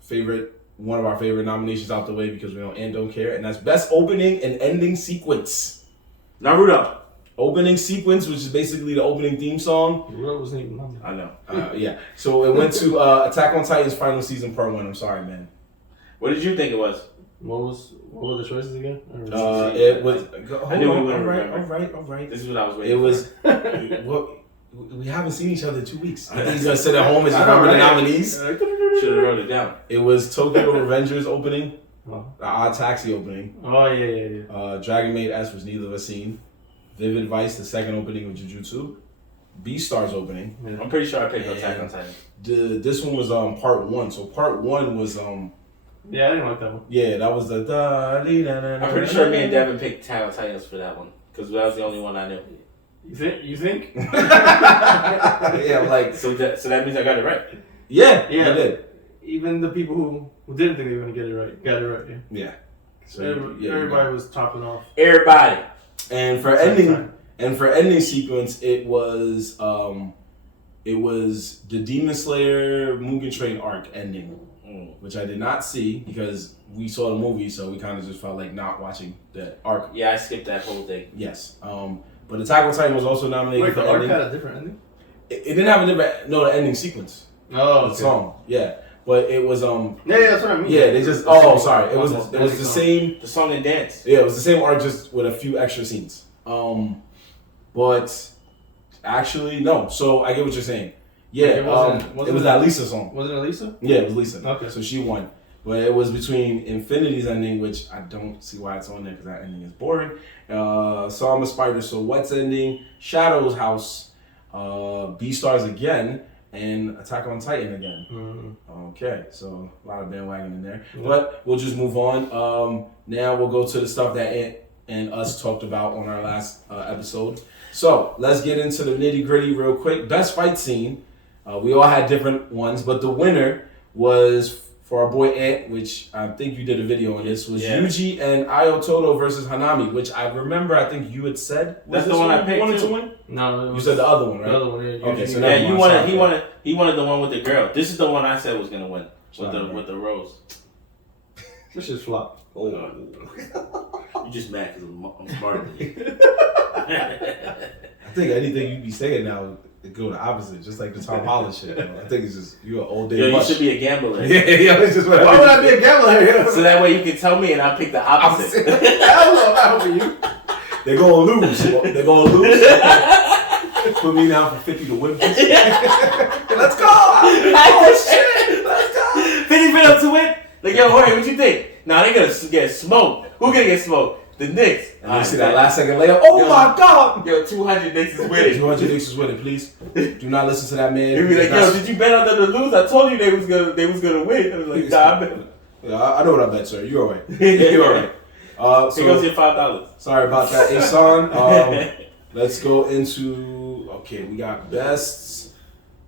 favorite, one of our favorite nominations out the way because we don't care, and that's Best Opening and Ending Sequence. Naruto. Opening sequence, which is basically the opening theme song. Naruto wasn't even on there. I know. Yeah. So it went to Attack on Titan's final season part 1. I'm sorry, man. What did you think it was? What were the choices again? It was. I knew we wouldn't All right. This is what I was waiting. It was. We haven't seen each other in 2 weeks. I think he's gonna sit at home and remember the nominees. Should have wrote it down. It was Tokyo Revengers opening. Oh. The Odd Taxi opening. Oh, yeah. Dragon Maid S, which neither of us seen. Vivid Vice, the second opening with Jujutsu. Beastars opening. Yeah. I'm pretty sure I picked Attack on Titan. This one was part 1. So part 1 was Yeah, I didn't like that one. Yeah, that was the I'm pretty sure me and Devin picked Attack on Titans for that one because that was the only one I knew. You think? Yeah, like so that means I got it right. Yeah, I did. Even the people who didn't think they were gonna get it right got it right. Yeah. So everybody was topping off. Everybody. And for ending sequence, it was the Demon Slayer Mugen Train arc ending, which I did not see because we saw the movie, so we kind of just felt like not watching the arc. Yeah, I skipped that whole thing. Yes. But Attack on Titan was also nominated for the arc ending. had a different ending? It didn't have a different, the ending sequence. Oh, the song. Yeah. But it was Yeah, that's what I mean. Yeah, they just sorry. It was the same the song and dance. Yeah, it was the same arc just with a few extra scenes. But actually no. So I get what you're saying. Yeah, it was that Lisa song. Was it Lisa? Yeah, it was Lisa. Okay. So she won. But it was between Infinity's ending, which I don't see why it's on there because that ending is boring. Song of Spider, So What's ending, Shadow's House, Beastars again, and Attack on Titan again. Mm-hmm. Okay, so a lot of bandwagon in there. Yeah. But we'll just move on. Now we'll go to the stuff that Ant and us talked about on our last episode. So let's get into the nitty gritty real quick. Best fight scene. We all had different ones, but the winner was for our boy Ant, which I think you did a video on this, was Yuji and Ayototo versus Hanami, which I remember I think you had said that's the one I picked wanted to win? No, you said the other one, right? The other one, yeah. Okay, so he wanted the one with the girl. This is the one I said was gonna win with the rose. This is flop. Oh. You just mad because I'm smarter than you. I think anything you be saying now it go the opposite, just like the Tom Holland shit. I think it's just you're an old day. You should be a gambler. Yeah, it's just why would I be a gambler? So that way you can tell me and I'll pick the opposite. Hell no, not for you. They're gonna lose. Put me down for 50 to win. Let's go! Oh shit! Let's go! 50 up to win. Like yo, Jorge, what you think? Nah, they gonna get smoked. Who gonna get smoked? The Knicks. And you see that last second layup. Oh my God! Yo, 200 Knicks is winning. 200 Knicks is winning, please. Do not listen to that man. He'll be like, yo, did you bet on them to lose? I told you they was gonna win. I was like, nah, I bet. Yeah, I know what I bet, sir. You're alright. You're alright. Here goes your $5. Sorry about that, Asan. Let's go into we got best.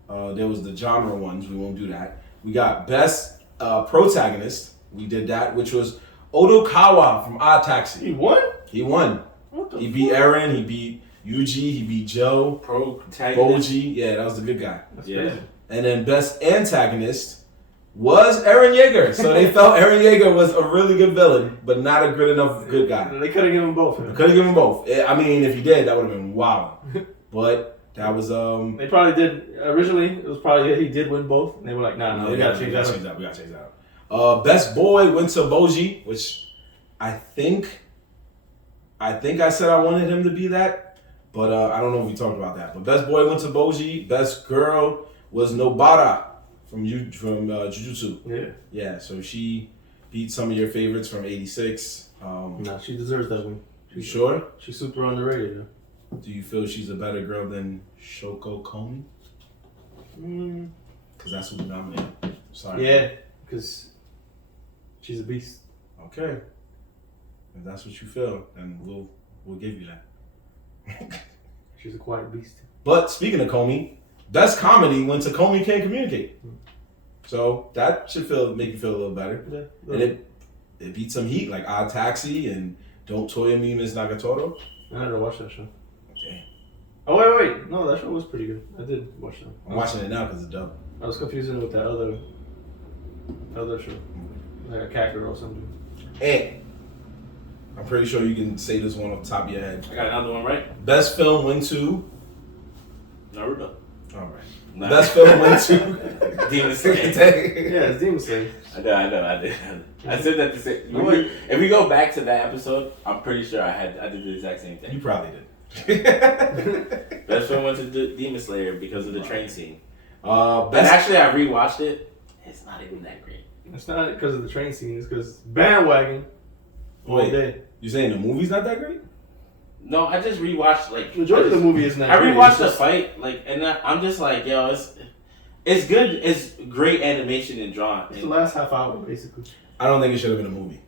There was the genre ones. We won't do that. We got best protagonist. We did that, which was Odokawa from Odd Taxi. He won? He won. He beat Eren. He beat Yuji. He beat Joe. Boji. Yeah, that was the good guy. That's crazy. And then best antagonist was Eren Yeager. So they felt Eren Yeager was a really good villain, but not a good enough good guy. They could have given him both. Could have given them both. I mean, if he did, that would have been wild. But that was They probably did. Originally, it was probably he did win both. And they were like, nah, we gotta change that. We gotta change that. Best boy went to Boji, which I think I think I said I wanted him to be that, but I don't know if we talked about that. But best boy went to Boji. Best girl was Nobara from Jujutsu. Yeah. Yeah, so she beat some of your favorites from 86. Nah, she deserves that win. You sure? She's super underrated, though. Do you feel she's a better girl than Shoko Komi? Because that's who we nominated. Sorry. Yeah, because she's a beast. Okay. If that's what you feel, then we'll give you that. She's a quiet beast. But speaking of Comey, best comedy went to Comey Can't Communicate. So that should make you feel a little better. Yeah. And it beat some heat like Odd Taxi and Don't Toya Me Miss Nagatoro. I never watched that show. Damn. Oh wait! No, that show was pretty good. I did watch that. I'm watching it now because it's dope. I was confusing it with that other show, like a cat girl or something. And I'm pretty sure you can say this one off the top of your head. I got another one right. Best film went to Naruto. All right. Nah. Best film went to Demon Slayer. Yeah, it's Demon Slayer. I did. I said that to say. If we go back to that episode, I'm pretty sure I did the exact same thing. You probably did. Best film went to Demon Slayer because of the train scene. Best. And actually, I rewatched it. It's not even that great. It's not because of the train scene. It's because bandwagon. All Wait, day. you saying the movie's not that great? No, I just rewatched The majority of the movie is not. I great. rewatched the fight, and I'm just like, yo, it's good. It's great animation and drawn. It's the last half hour, basically. I don't think it should have been a movie.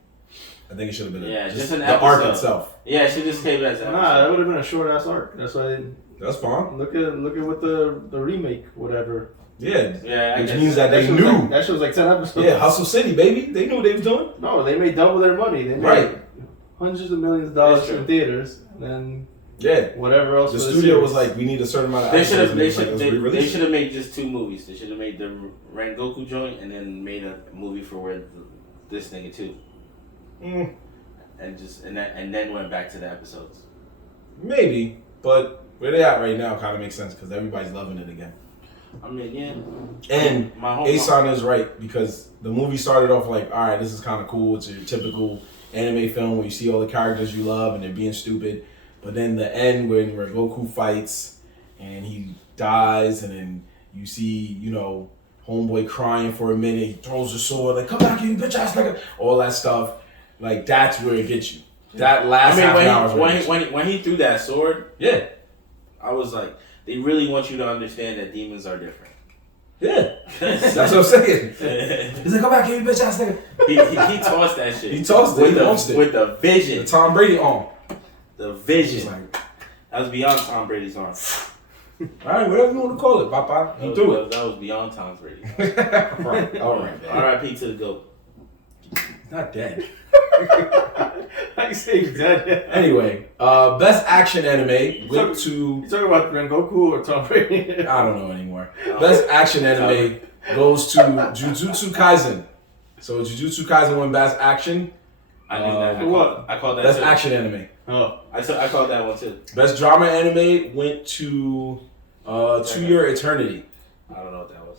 I think it should have been just an the episode. arc itself. Yeah, it should just came as an Nah, episode. that would have been a short ass arc. That's why I didn't. That's fine. Look at what the remake, whatever. Yeah, I which guess means that they shit was knew. like- that shit was like 10 episodes. Yeah, Hustle City, baby. They knew what they was doing. No, they made double their money. They made Right. hundreds of millions of dollars That's true. in theaters, and then Yeah. whatever else. The for studio series. was like, we need a certain amount of They actors, should have. and They was like, should. let's They re-release should it. have made just 2 movies. They should have made the Rengoku joint and then made a movie for where this nigga too, and then went back to the episodes. Maybe, but where they at right now kind of makes sense because everybody's loving it again. I mean, yeah. And My whole Asan is right because the movie started off like, all right, this is kind of cool. It's your typical anime film where you see all the characters you love and they're being stupid. But then the end where Goku fights and he dies and then you see, homeboy crying for a minute. He throws the sword like, come back here, you bitch ass nigga. All that stuff. Like, that's where it gets you. That last half an hour is where it gets you. when he threw that sword, Yeah. I was like, they really want you to understand that demons are different. Yeah. That's what I'm saying. He's like, come back here, you bitch ass nigga. He tossed that shit. He tossed it. with He launched it. with the vision. The Tom Brady arm. The He's vision. like, That was beyond Tom Brady's arm. all right, whatever you want to call it, Papa. He threw it. That was beyond Tom Brady. Right. All right, man. R.I.P. to the GOAT. He's not dead. How you say he's dead? Anyway, best action anime went to... You talking about Rengoku or Tom Brady? I don't know anymore. Best action anime goes to Jujutsu Kaisen. So Jujutsu Kaisen won best action. I knew that. I called that Best too. action anime. Oh. I called that one too. Best drama anime went to 2 Year Eternity. I don't know what that was.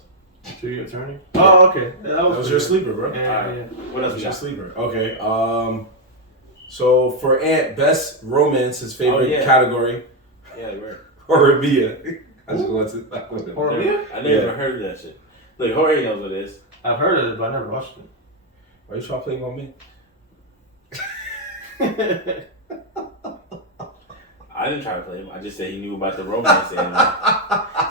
2 Year Attorney? Oh, okay. Yeah, That was your sleeper, bro. Yeah. What else That was we your got? sleeper. Okay. So for Ant, best romance, his favorite category. Yeah, they were. Horror-Mia. I just want to. Horror-Mia? I never heard of that shit. Look, Jorge knows what it is. I've heard of it, but I never watched it. Why are you trying to play on me? I didn't try to play him. I just said he knew about the romance anime.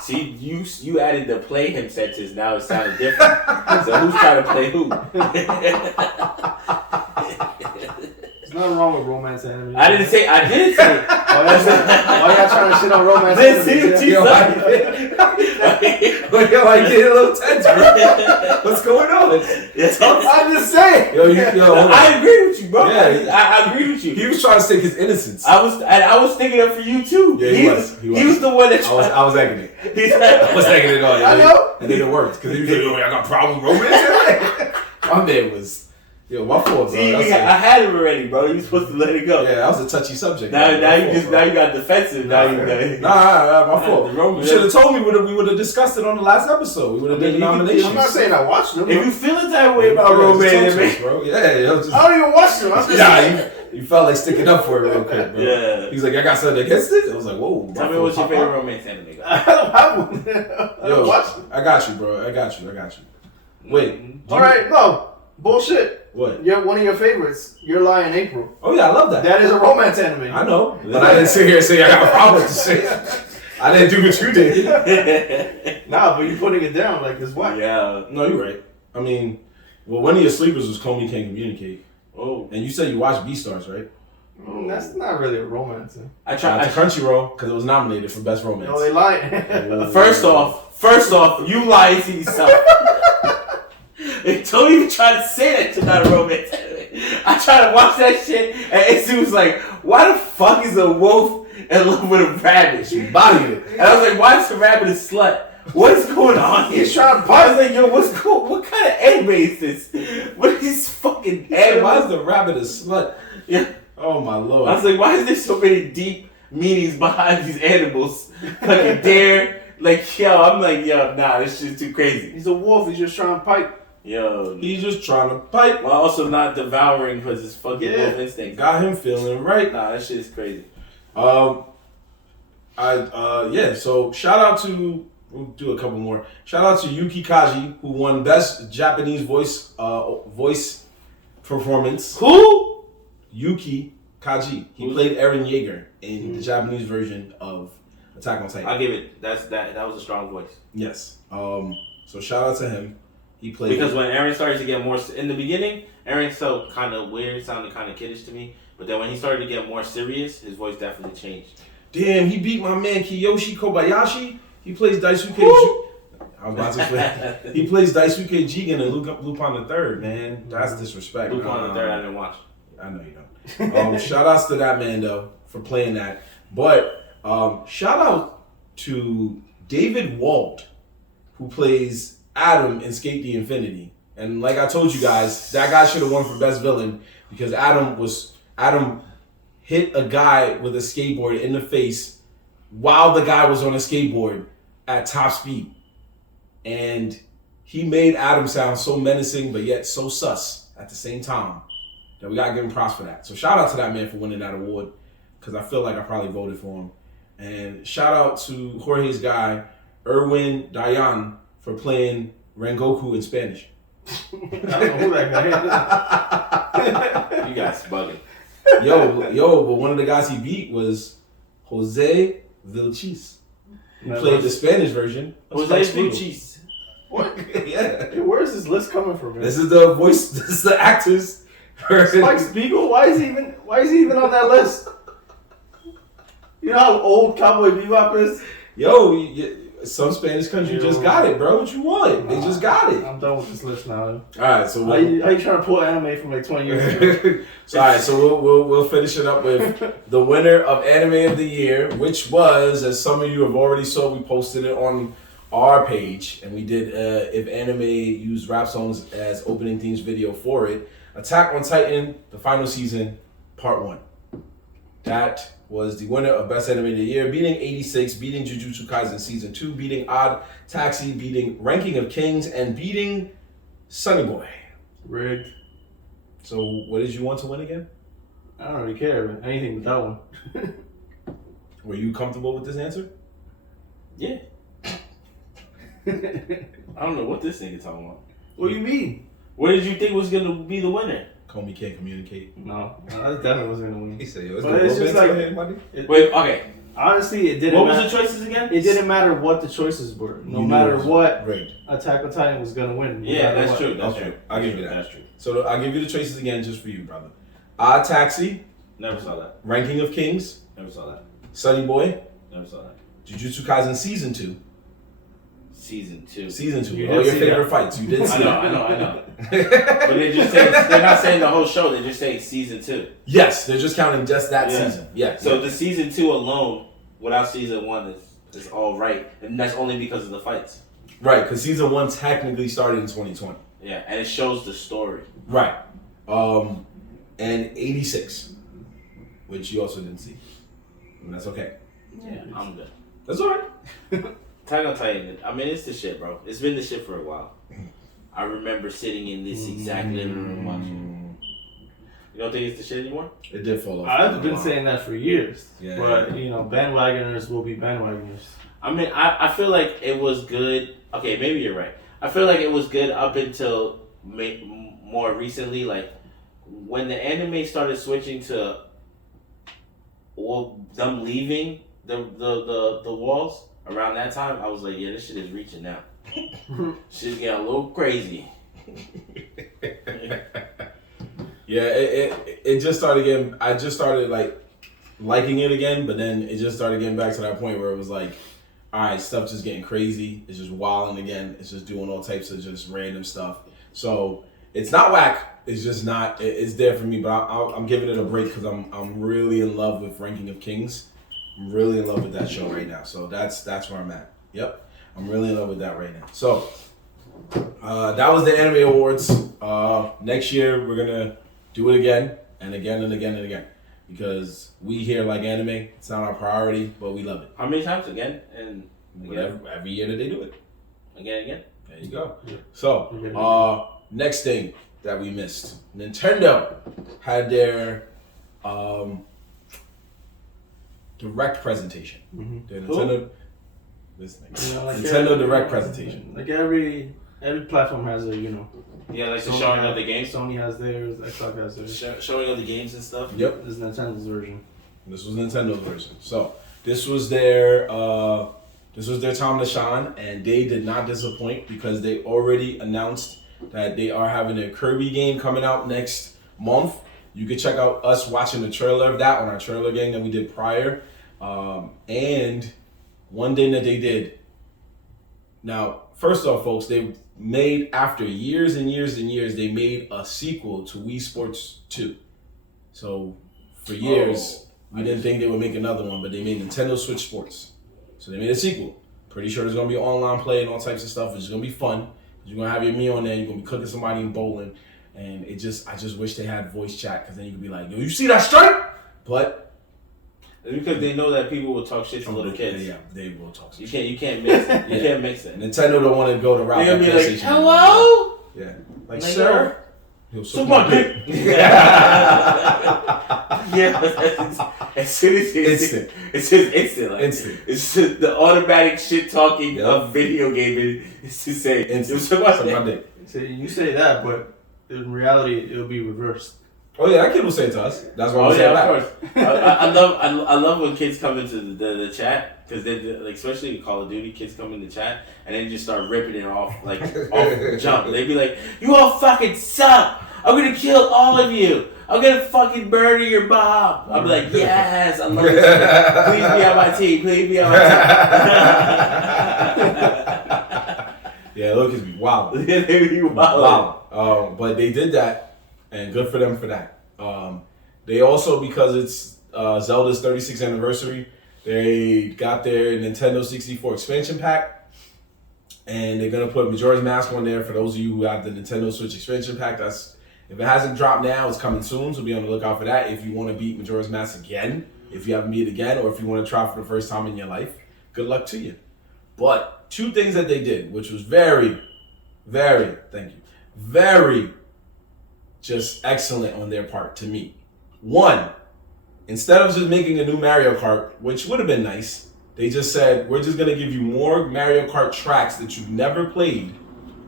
See, you added the play him sentence. Now it sounded different. So who's trying to play who? There's nothing wrong with romance anime. I didn't say. Why y'all trying to shit on romance anime? See what you Yo, I get a little tense, bro. What's going on? I'm just saying. Yo, I agree with you, bro. Yeah. I agree with you. He was trying to stake his innocence. I was thinking up for you too. Yeah, he was. He was the one that I was egging it. He's I was egging it on. I know. And then it worked. Because he was like, yo, I got a problem with romance. My man was... Yo, my fault, bro. See, I had him already, bro. You supposed to let it go. Yeah, that was a touchy subject. Now you got defensive. Nah, my fault. You should have told me. We would have discussed it on the last episode. We would have did the nominations. I'm not saying I watched them. If you feel the type way about romance, bro. Yeah, I don't even watch them. I'm just saying. You felt like sticking up for it real quick, bro. Yeah. He's like, I got something against this. I was like, whoa. Tell me what's your favorite romance anime. I don't have one. Yo, I got you, bro. I got you. Wait. All right, no. Bullshit. What? You're one of your favorites. Your Lie in April. Oh, yeah, I love that. That is a romance anime. I know. But I didn't sit here and say I got a problem with the shit. I didn't do what you did. Nah, but you're putting it down like this. Why? Yeah. No, you're right. I mean, well, one of your sleepers was Comey Can't Communicate. Oh. And you said you watched Beastars, right? That's not really a romance. I tried to Crunchyroll because it was nominated for Best Romance. No, they lied. First off, you lied to yourself. Don't even try to say that to not a romance anime. I tried to watch that shit, and it was like, why the fuck is a wolf in love with a rabbit? She bodied it. And I was like, why is the rabbit a slut? What is going on here? He's trying to I was like, yo, what's cool? What kind of anime is this? What is this fucking anime? Why is the rabbit a slut? Yeah. Oh my lord. I was like, why is there so many deep meanings behind these animals? Like a dare. Like, yo, I'm like, yo, nah, this shit's too crazy. He's a wolf. He's just trying to pipe. Yo. He's just trying to pipe. While also not devouring because it's fucking wolf instinct. Got him feeling right. Nah, that shit is crazy. So shout out to, we'll do a couple more. Shout out to Yuki Kaji, who won Best Japanese Voice Performance. Who? Yuki Kaji. He played Eren Yeager in the Japanese version of Attack on Titan. I'll give it. That was a strong voice. Yes. So shout out to him. He played because when Eren started to get more in the beginning, Eren felt kind of weird, sounded kind of kiddish to me. But then when he started to get more serious, his voice definitely changed. Damn, he beat my man Kiyoshi Kobayashi. He plays Daisuke. I was about to say he plays Daisuke Jigen and Lupin the Third. Man, that's disrespect. Lupin the Third, I didn't watch. I know you don't. Shout outs to that man though for playing that. But shout out to David Wald, who plays Adam in Skate the Infinity. And like I told you guys, that guy should have won for Best Villain because Adam hit a guy with a skateboard in the face while the guy was on a skateboard at top speed. And he made Adam sound so menacing but yet so sus at the same time that we gotta give him props for that. So shout out to that man for winning that award because I feel like I probably voted for him. And shout out to Jorge's guy, Erwin Dayan, for playing Rengoku in Spanish. I don't know who that guy is. You guys bugging. Yo, but one of the guys he beat was Jose Vilchis. He played the Spanish version. Jose Vilchis. What? Yeah. Hey, where is this list coming from? Man? This is the voice. This is the actors. Spike Spiegel? Why is he even on that list? You know how old Cowboy Bebop is? Yo, some Spanish country just got it, bro. What you want? They just got it. I'm done with this list now. All right, so how you trying to pull anime from like 20 years ago? So we'll finish it up with the winner of Anime of the Year, which was, as some of you have already saw, we posted it on our page, and we did if anime used rap songs as opening themes video for it. Attack on Titan, the final season, part 1. That was the winner of Best Anime of the Year, beating 86, beating Jujutsu Kaisen Season 2, beating Odd Taxi, beating Ranking of Kings, and beating Sunny Boy. Rigged. So what did you want to win again? I don't really care, man. Anything but that one. Were you comfortable with this answer? Yeah. I don't know what this nigga talking about. What do you mean? What did you think was gonna be the winner? Comey Can't Communicate. No, that definitely wasn't gonna win. He said, it's just like wait, okay. Honestly, it didn't. What was the choices again? It didn't matter what the choices were. No matter what, rigged. Attack on Titan was gonna win. Yeah, that's true. That's true. I'll give you that. That's true. So I'll give you the choices again just for you, brother. Odd Taxi. Never saw that. Ranking of Kings. Never saw that. Sunny Boy. Never saw that. Jujutsu Kaisen Season 2. Season 2. Season 2. You All your did see favorite that. fights. You did see I know. But they're not saying the whole show. They're just saying Season 2. Yes, they're just counting just that season. Yeah. So the Season 2 alone, without Season 1, is all right. And that's only because of the fights. Right, because Season 1 technically started in 2020. Yeah, and it shows the story. Right. And 86, which you also didn't see. And that's okay. Yeah, I'm good. That's all right. Attack on Titan, I mean, it's the shit, bro. It's been the shit for a while. I remember sitting in this exact living room watching. You don't think it's the shit anymore? It did fall off. I've been saying that for years. Yeah. But, bandwagoners will be bandwagoners. I mean, I feel like it was good. Okay, maybe you're right. I feel like it was good up until more recently. Like, when the anime started switching to them leaving the walls around that time, I was like, yeah, this shit is reaching now. Shit's getting a little crazy. Yeah, it just started getting. I just started like liking it again, but then it just started getting back to that point where it was like, all right, stuff just getting crazy. It's just wilding again. It's just doing all types of just random stuff. So it's not whack. It's just not. It's there for me, but I'm giving it a break because I'm really in love with Ranking of Kings. I'm really in love with that show right now. So that's where I'm at. Yep, I'm really in love with that right now. So that was the Anime Awards. Next year we're gonna do it again and again and again and again because we here like anime. It's not our priority, but we love it. How many times again? And Every year that they do it. Again. There you go. So next thing that we missed, Nintendo had their direct presentation. Mm-hmm. Their Nintendo. Nintendo Direct presentation. Like every platform has a Yeah, like the showing of the games. Sony has theirs. Xbox has theirs. Showing of the games and stuff. Yep. This is Nintendo's version. This was Nintendo's version. So this was their time to shine, and they did not disappoint because they already announced that they are having a Kirby game coming out next month. You can check out us watching the trailer of that on our trailer game that we did prior. And one thing that they did. Now, first off, folks, they made, after years and years and years, they made a sequel to Wii Sports 2. So for years, we didn't think they would make another one, but they made Nintendo Switch Sports. So they made a sequel. Pretty sure there's going to be online play and all types of stuff, which is going to be fun. You're going to have your meal on there, you're going to be cooking somebody in bowling. And I just wish they had voice chat, because then you could be like, yo, you see that strike? But it's because they know that people will talk shit to little kids. Yeah, they will talk shit. You can't mix it. You can't mix it. Nintendo don't want to go to route. They're gonna be like, hello? Yeah. Like sir? He'll suck my dick. Yeah. As soon as instant. It's just instant. Like, instant. It's just the automatic shit talking of video gaming is to say, instant. Suck my dick. So you say that, but in reality, it'll be reversed. Oh yeah, that kid will say it to us. That's what I'm saying. Of course. I love when kids come into the chat, because they like, especially in Call of Duty, kids come in the chat and then just start ripping it off off jump. They be like, "You all fucking suck! I'm gonna kill all of you! I'm gonna fucking murder your mom!" I'll be like, "Yes, I love this. Please be on my team. Please be on my team." Yeah, those kids be wild. They be wild. But they did that. And good for them for that. They also, because it's Zelda's 36th anniversary, they got their Nintendo 64 expansion pack. And they're going to put Majora's Mask on there for those of you who have the Nintendo Switch expansion pack. If it hasn't dropped now, it's coming soon, so be on the lookout for that. If you want to beat Majora's Mask again, if you haven't beat it again, or if you want to try for the first time in your life, good luck to you. But two things that they did, which was very, very, thank you, very just excellent on their part to me. One, instead of just making a new Mario Kart, which would have been nice, they just said, we're just going to give you more Mario Kart tracks that you've never played,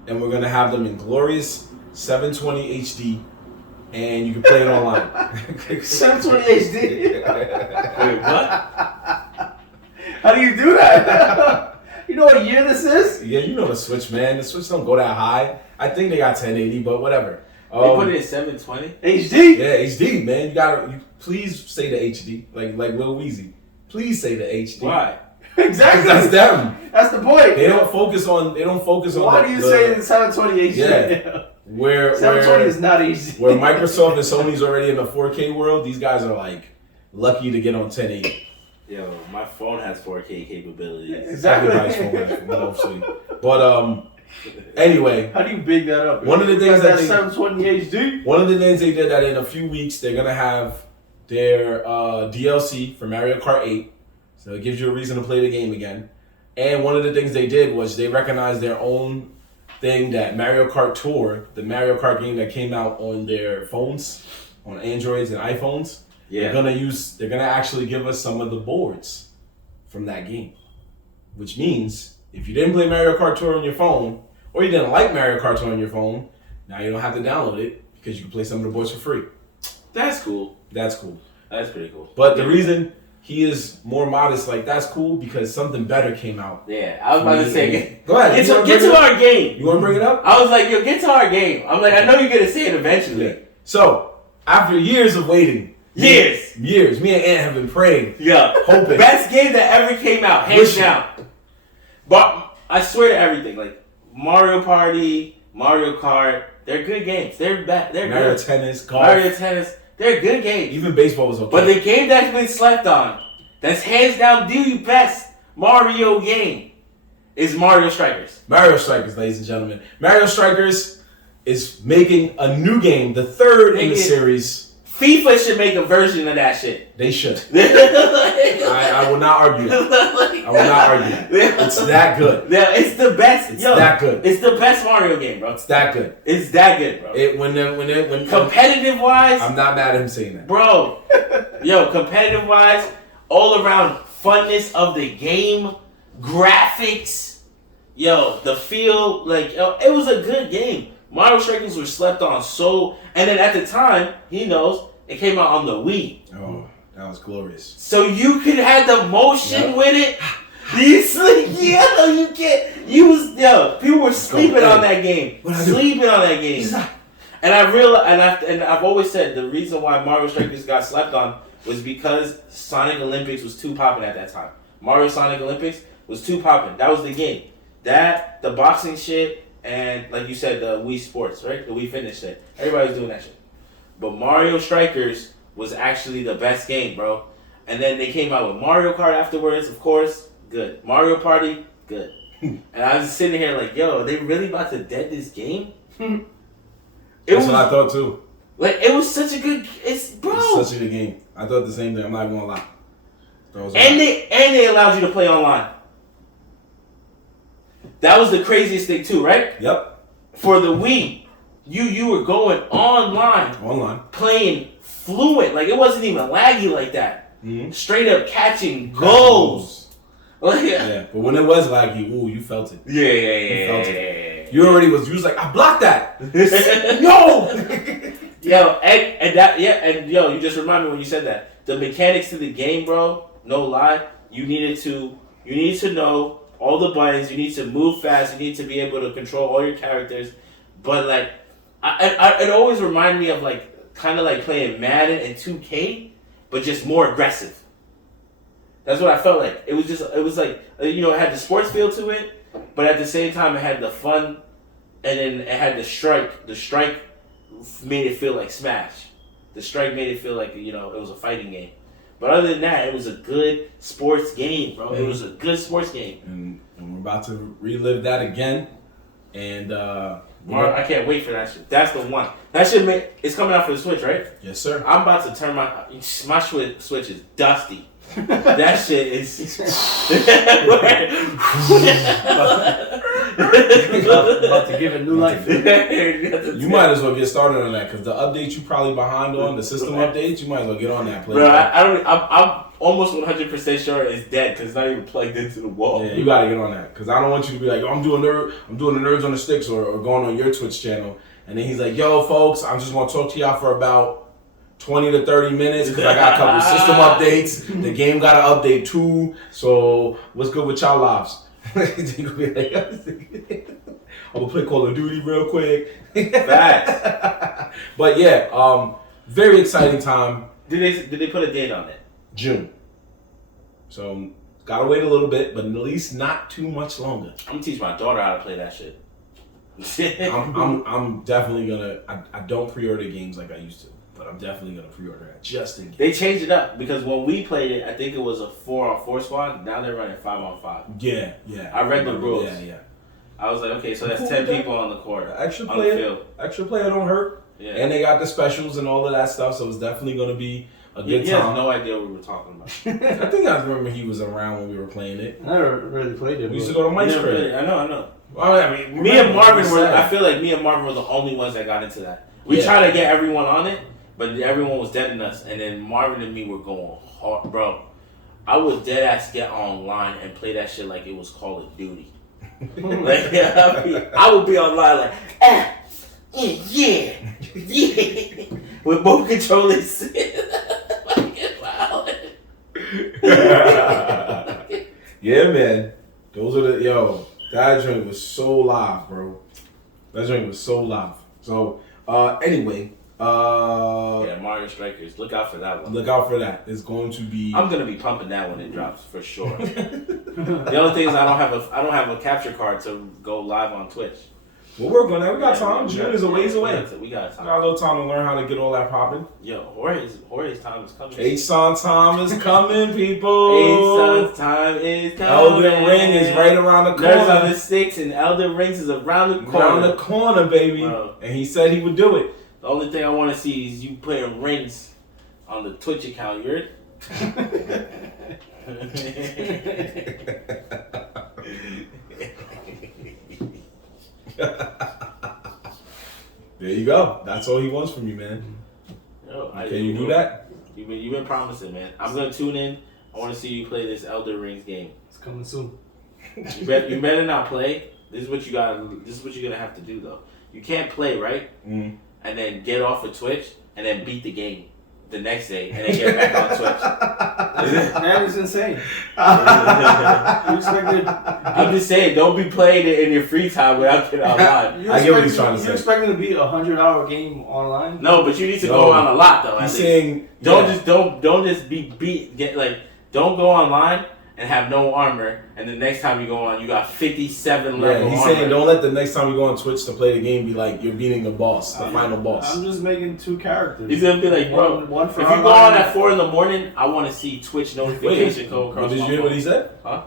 and we're going to have them in glorious 720 HD, and you can play it online. 720 HD? Wait, what? How do you do that? You know what year this is? Yeah, you know the Switch, man. The Switch don't go that high. I think they got 1080, but whatever. They put it in 720? HD? Yeah, HD, man. You please say the HD. Like Lil Weezy. Please say the HD. Why? Exactly. That's them. That's the point. They don't focus on Why do you say it's 720 HD? Yeah. Where 720 is not HD. Where Microsoft and Sony's already in the 4K world, these guys are like lucky to get on 1080. Yo, my phone has 4K capabilities. Exactly. Everybody's phone has mostly. But anyway, how do you big that up? One of the things that 720 HD. One of the things they did that in a few weeks they're gonna have their DLC for Mario Kart 8, so it gives you a reason to play the game again. And one of the things they did was they recognized their own thing, that Mario Kart Tour, the Mario Kart game that came out on their phones, on Androids and iPhones, Yeah. they're gonna actually give us some of the boards from that game. Which means if you didn't play Mario Kart Tour on your phone, or you didn't like Mario Kart Tour on your phone, now you don't have to download it because you can play some of the boards for free. That's cool. That's cool. That's pretty cool. But the reason he is more modest, like that's cool because something better came out. Yeah, I was about to say, go ahead. Get to our game. You want to bring it up? I was like, yo, get to our game. I'm like, I know you're gonna say it eventually. Yeah. So after years of waiting, years, me and Ant have been praying, hoping. Best game that ever came out, hands down. But I swear to everything, like Mario Party, Mario Kart, they're good games. They're bad. They're Mario good. Tennis, golf. Mario Tennis, they're good games. Even baseball was okay. But the game that's been slept on, that's hands down the best Mario game, is Mario Strikers. Mario Strikers, ladies and gentlemen. Mario Strikers is making a new game, the third in the series. FIFA should make a version of that shit. They should. I will not argue that. I will not argue that. It's that good. Yeah, it's the best. It's that good. It's the best Mario game, bro. It's that good. It's that good, bro. When competitive wise, I'm not mad at him saying that, bro. Yo, competitive wise, all around funness of the game, graphics, yo, the feel, like, yo, it was a good game. Mario Strikers were slept on and then at the time, he knows, it came out on the Wii. Oh, that was glorious. So you could have the motion with it. You sleep, you can't. People were sleeping on that game. Sleeping on that game. And I realized, and I've always said the reason why Mario Strikers got slept on was because Sonic Olympics was too popping at that time. Mario Sonic Olympics was too popping. That was the game. That, the boxing shit, and like you said, the Wii Sports, right? The Wii Fitness shit. Everybody was doing that shit. But Mario Strikers was actually the best game, bro. And then they came out with Mario Kart afterwards, of course. Good. Mario Party, good. And I was sitting here like, yo, are they really about to dead this game? That's what I thought too. Like, it was such a good, it's such a good game. I thought the same thing. I'm not gonna lie. And they allowed you to play online. That was the craziest thing too, right? Yep. For the Wii, you were going online, playing fluent. Like, it wasn't even laggy like that. Mm-hmm. Straight up catching goals. Yeah, but when it was laggy, ooh, you felt it. Yeah. You felt it. You was like, I blocked that. No. Yo, you just remind me when you said that. The mechanics to the game, bro, no lie, you needed to know all the buttons, you need to move fast, you need to be able to control all your characters. But like, it always reminded me of like, kind of like playing Madden and 2K, but just more aggressive. That's what I felt like. It was like, it had the sports feel to it, but at the same time it had the fun, and then it had the strike. The strike made it feel like Smash. The strike made it feel like, it was a fighting game. But other than that, it was a good sports game, bro. It was a good sports game. And we're about to relive that again. And I can't wait for that shit. That's the one. That shit it's coming out for the Switch, right? Yes, sir. I'm about to turn my Switch is dusty. That shit is about to give it new life. You might as well get started on that because the updates you probably behind on, the system updates, you might as well get on that. Bro, I'm almost 100% sure it's dead because it's not even plugged into the wall. Yeah, you gotta get on that because I don't want you to be like, I'm doing the Nerds on the Sticks or going on your Twitch channel, and then he's like, yo, folks, I'm just gonna talk to y'all for about 20 to 30 minutes because I got a couple system updates. The game got an update too. So what's good with y'all lives? I'm gonna play Call of Duty real quick. Facts. But yeah, very exciting time. Did they put a date on it? June. So gotta wait a little bit, but at least not too much longer. I'm gonna teach my daughter how to play that shit. I'm definitely gonna. I don't pre-order games like I used to. But I'm definitely going to pre-order that just in case. They changed it up because when we played it, I think it was a 4-on-4 squad. Now they're running 5-on-5. Yeah. I read the rules. Yeah. I was like, okay, so that's 10 people on the court. Extra player don't hurt. Yeah. And they got the specials and all of that stuff, so it's definitely going to be a good time. He has no idea what we were talking about. I think I remember he was around when we were playing it. I never really played it. We used to go to Mike's crib. I know. Well, I mean, I feel like me and Marvin were the only ones that got into that. We tried to get everyone on it. but everyone was dead in us, and then Marvin and me were going hard, bro. I would dead ass get online and play that shit like it was Call of Duty. Like, I would be online like, yeah, with both controllers. Yeah, man. Those are that joint was so live, bro. That joint was so live. So, anyway. Mario Strikers. Look out for that one. Look out for that. It's going to be... I'm going to be pumping that when it drops, for sure. The only thing is I don't have a capture card to go live on Twitch. We'll work on that. We got time. June is a ways away. We got time. Got a little time to learn how to get all that popping. Yo, Jorge's time is coming. H-Son time is coming, people. H-Son's time is coming. Elden Ring is right around the corner. Nerdz on the sticks and Elden Rings is around the corner. Around the corner, baby. Bro. And he said he would do it. The only thing I want to see is you playing rings on the Twitch account. You heard? There you go. That's all he wants from you, man. Yo, Can you do that? You've been promising, man. I'm gonna tune in. I want to see you play this Elden Rings game. It's coming soon. You better not play. This is what you got. This is what you're gonna have to do, though. You can't play, right? Mm. And then get off of Twitch and then beat the game the next day and then get back on Twitch. That is insane. You expected? I'm just saying, don't be playing it in your free time without getting online. I get what he's trying to say. You expecting to beat a 100-hour game online? No, but you need to go on a lot though. He's saying don't just be beat. Don't go online and have no armor, and the next time you go on, you got 57 level he's armor. saying don't let the next time you go on Twitch to play the game be like you're beating the boss, the final boss. I'm just making 2 characters. He's gonna be like, bro, one for if you go on at 4 a.m, I want to see Twitch notification go across. Did you hear what he said? Huh?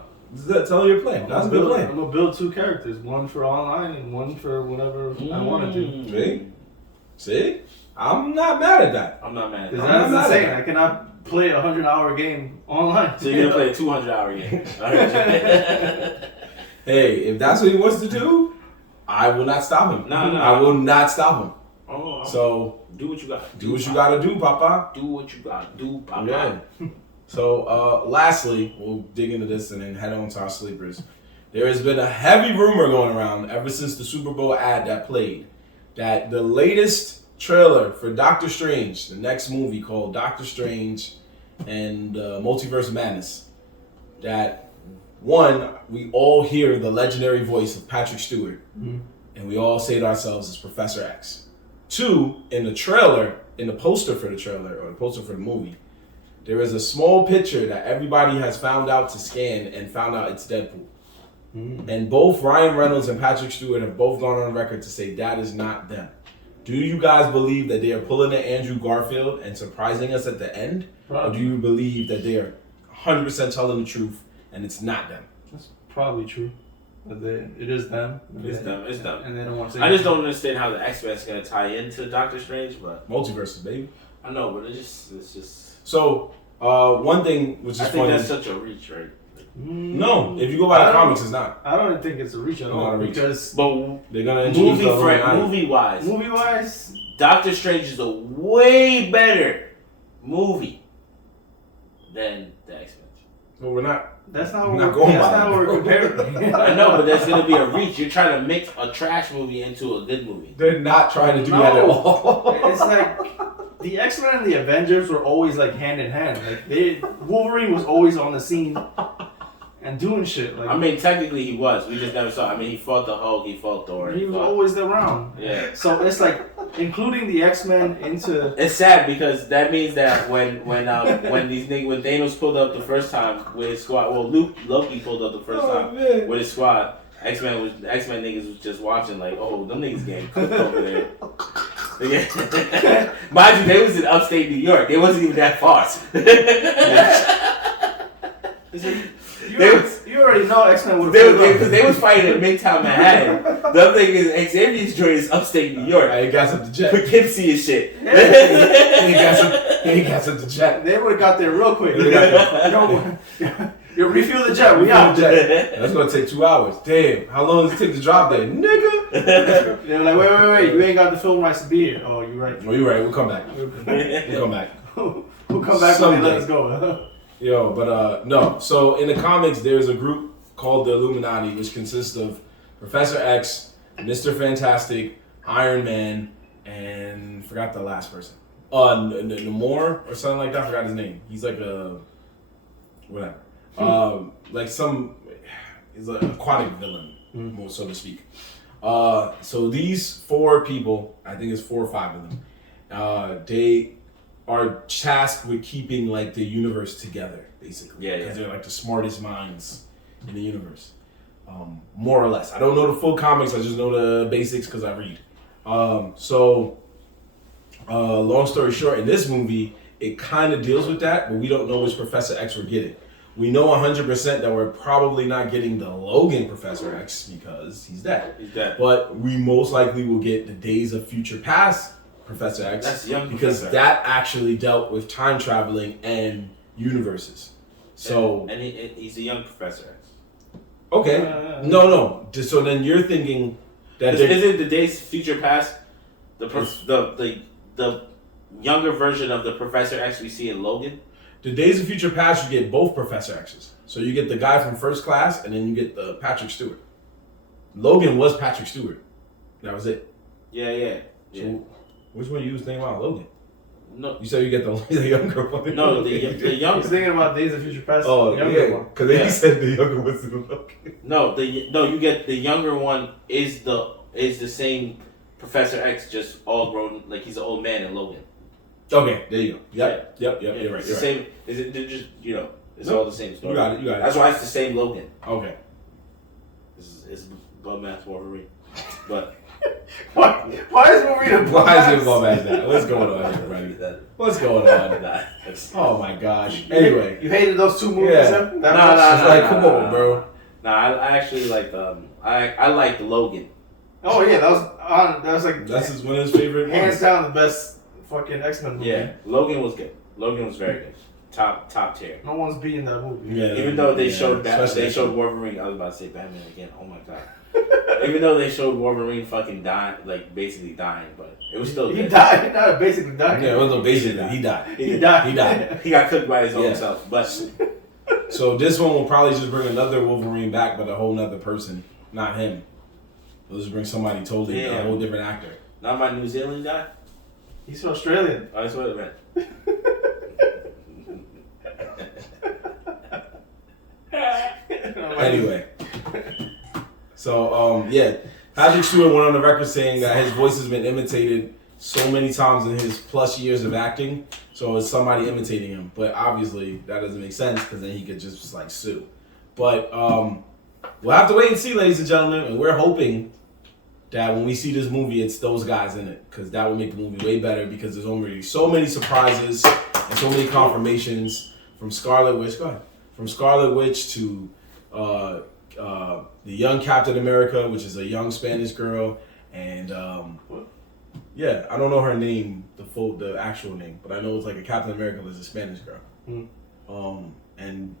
Tell him you're playing. That's a good plan. I'm gonna build 2 characters, one for online and one for whatever I want to do. See? I'm not mad at that. I'm not mad at That's that. insane. I cannot play a 100-hour game online. So you're gonna play a 200-hour game. Hey, if that's what he wants to do, I will not stop him. No. I will not stop him. Oh, so do what you got. Do what you gotta do, Papa. Do what you gotta do, Papa. Yeah. So lastly, we'll dig into this and then head on to our sleepers. There has been a heavy rumor going around ever since the Super Bowl ad that played that the latest trailer for Doctor Strange, the next movie called Doctor Strange and Multiverse of Madness, that one, we all hear the legendary voice of Patrick Stewart, and we all say to ourselves, it's Professor X. 2, in the trailer, in the poster for the trailer, or the poster for the movie, there is a small picture that everybody has found out to scan and found out it's Deadpool. And both Ryan Reynolds and Patrick Stewart have both gone on record to say that is not them. Do you guys believe that they are pulling an Andrew Garfield and surprising us at the end? Probably. Or do you believe that they are 100% telling the truth and it's not them? That's probably true. But it is them. It's them. And they don't want to say I just don't understand how the X-Men is going to tie into Doctor Strange, but... Multiverses, baby. I know, but it's just... So, one thing which is funny... I think that's such a reach, right? No, if you go by the comics, it's not. I don't think it's a reach at all. Because they're gonna introduce movie wise, Doctor Strange is a way better movie than the X-Men. Well, we're not. That's not what we're comparing. I know, but there's gonna be a reach. You're trying to mix a trash movie into a good movie. They're not trying to do that at all. It's like the X-Men and the Avengers were always like hand in hand. Like Wolverine was always on the scene. And doing shit. Like, I mean, technically he was. We just never saw. I mean, he fought the Hulk. He fought Thor. He was always around. Yeah. So it's like including the X-Men into. It's sad because that means that when Thanos pulled up the first time with his squad, well, Loki pulled up the first time with his squad. X-Men niggas was just watching like, oh, them niggas getting cooked over there. Mind you, they was in upstate New York. They wasn't even that far. You already know X-Men would have because they was fighting in Midtown Manhattan. The other thing is Xavier's joint is upstate New York. He got some the jet. Poughkeepsie and shit. He got some the jet. They would have got there real quick. You refuel the jet. We out. That's gonna take 2 hours. Damn, how long does it take to drop there, nigga? They're like, wait. You ain't got the film rights to be here. Oh, you're right. Oh, you're right. We'll come back. We'll come back. We'll come back when they let us go. Yo, but no. So in the comics, there's a group called the Illuminati, which consists of Professor X, Mr. Fantastic, Iron Man, and forgot the last person. Namor or something like that. I forgot his name. He's like a whatever. Like some is an aquatic villain, so to speak. So these 4 people, I think it's 4 or 5 of them, they are tasked with keeping like the universe together, basically. Yeah. Because they're like the smartest minds in the universe, more or less. I don't know the full comics. I just know the basics because I read. Long story short, in this movie, it kind of deals with that, but we don't know which Professor X we're getting. We know 100% that we're probably not getting the Logan Professor X because he's dead. He's dead. But we most likely will get the Days of Future Past Professor X. That's young because Professor that actually dealt with time traveling and universes. So and he's a young Professor X. Okay. No. So then you're thinking that isn't the Days of Future Past the younger version of the Professor X we see in Logan? The Days of Future Past, you get both Professor X's. So you get the guy from First Class, and then you get the Patrick Stewart. Logan was Patrick Stewart. That was it. Yeah. So which one you was thinking about, Logan? No. You said you get the younger one. No, the younger. He's thinking about Days of Future Past. Oh, yeah. Because he said the younger one's the Logan. No, you get the younger one is the same Professor X, just all grown, like he's an old man in Logan. Okay, there you go. Yep. You're right. Same. They're just it's all the same story. You got it. That's why it's the same Logan. Okay. It's Bloodmass Wolverine, but why is Wolverine? Why is it Bloodmass that? What's going on here, buddy? What's going on? Oh my gosh. Anyway, you hated those 2 movies. Yeah. No. Come on, bro. Nah, I actually like I liked Logan. Oh yeah, that was like that's one of his favorite ones. Hands down the best fucking X-Men movie. Yeah, Logan was good. Logan was very good. Top tier. No one's beating that movie. Yeah, Even though they showed Wolverine, I was about to say Batman again. Oh my god. Even though they showed Wolverine fucking dying, like basically dying, but it was still He good. died. He not basically died. Yeah, it wasn't basically. He died. He died. He got cooked by his own self. But so this one will probably just bring another Wolverine back, but a whole nother person, not him. They'll just bring somebody totally a whole different actor. Not my New Zealand guy. He's Australian. I swear to man. Anyway, so Patrick Stewart went on the record saying that his voice has been imitated so many times in his plus years of acting, so it's somebody imitating him. But obviously that doesn't make sense because then he could just like sue. But we'll have to wait and see, ladies and gentlemen, and we're hoping that when we see this movie, it's those guys in it, because that would make the movie way better, because there's already so many surprises and so many confirmations from Scarlet Witch. Go ahead. From Scarlet Witch to the young Captain America, which is a young Spanish girl, and yeah, I don't know her name, the actual name, but I know it's like a Captain America was a Spanish girl. And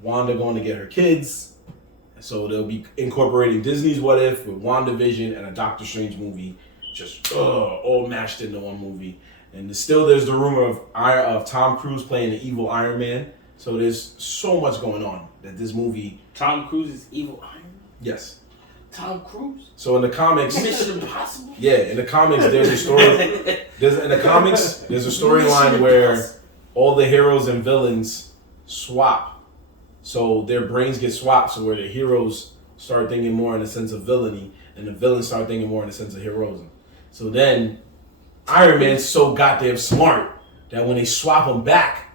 Wanda going to get her kids. So they'll be incorporating Disney's What If with WandaVision and a Doctor Strange movie, just all mashed into one movie. And there's the rumor of Tom Cruise playing the evil Iron Man. So there's so much going on that this movie. Tom Cruise is evil Iron Man? Yes. Tom Cruise? So in the comics, Mission Impossible? Yeah, in the comics there's a story. There's a storyline where all the heroes and villains swap. So their brains get swapped, so where the heroes start thinking more in the sense of villainy, and the villains start thinking more in the sense of heroism. So then, Iron Man's so goddamn smart that when they swap him back,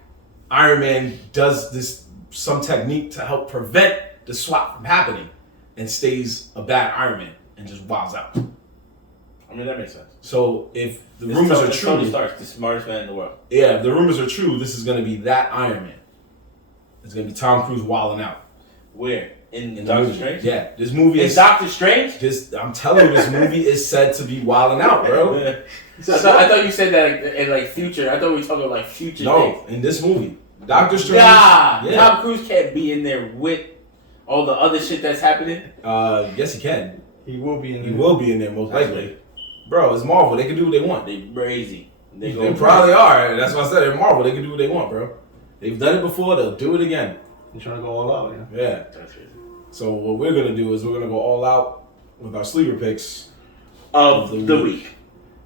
Iron Man does some technique to help prevent the swap from happening, and stays a bad Iron Man and just wows out. I mean, that makes sense. So if the rumors are true, Tony Stark, the smartest man in the world. Yeah, if the rumors are true, this is going to be that Iron Man. It's going to be Tom Cruise wilding out. Where? In Doctor Strange? Yeah, this movie is Doctor Strange? I'm telling you, this movie is said to be wilding out, bro. So I thought you said that in like future. I thought we were talking about like future things. No, in this movie. Doctor Strange. Nah, Yeah. Tom Cruise can't be in there with all the other shit that's happening. Yes, he can. He will be in there. He will be in there most likely. Bro, it's Marvel. They can do what they want. They crazy. They probably are. That's why I said they're Marvel. They can do what they want, bro. They've done it before. They'll do it again. They're trying to go all out, yeah. Yeah. That's crazy. So what we're gonna do is we're gonna go all out with our sleeper picks Of the week.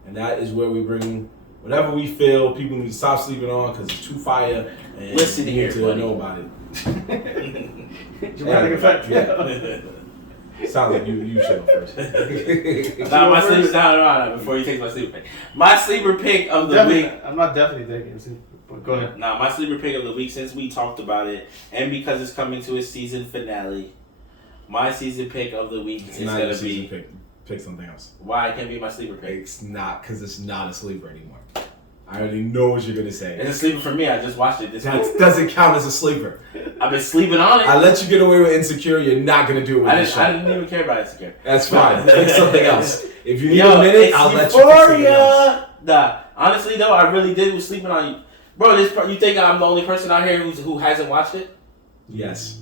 and that is where we bring whatever we feel people need to stop sleeping on because it's too fire. And Listen you here, need to buddy. know about it. Dramatic effect. Yeah. Sounds like you should go first. Nah, my sleeper down before you take my sleeper pick. My sleeper pick of the week. I'm not definitely taking it, but go ahead. Nah, my sleeper pick of the week, since we talked about it, and because it's coming to its season finale, my season pick of the week is not gonna a season be pick. Pick something else. why it can't be my sleeper pick. It's not because it's not a sleeper anymore. I already know what you're gonna say. It's a sleeper for me. I just watched it this week. That doesn't count as a sleeper. I've been sleeping on it. I let you get away with Insecure. You're not gonna do it with this show. I didn't even care about Insecure. That's fine. Pick something else. If you need Yo, a minute, it's I'll let you pick something else. Euphoria. Nah, honestly though, I really did was sleeping on you, bro. You think I'm the only person out here who hasn't watched it? Yes.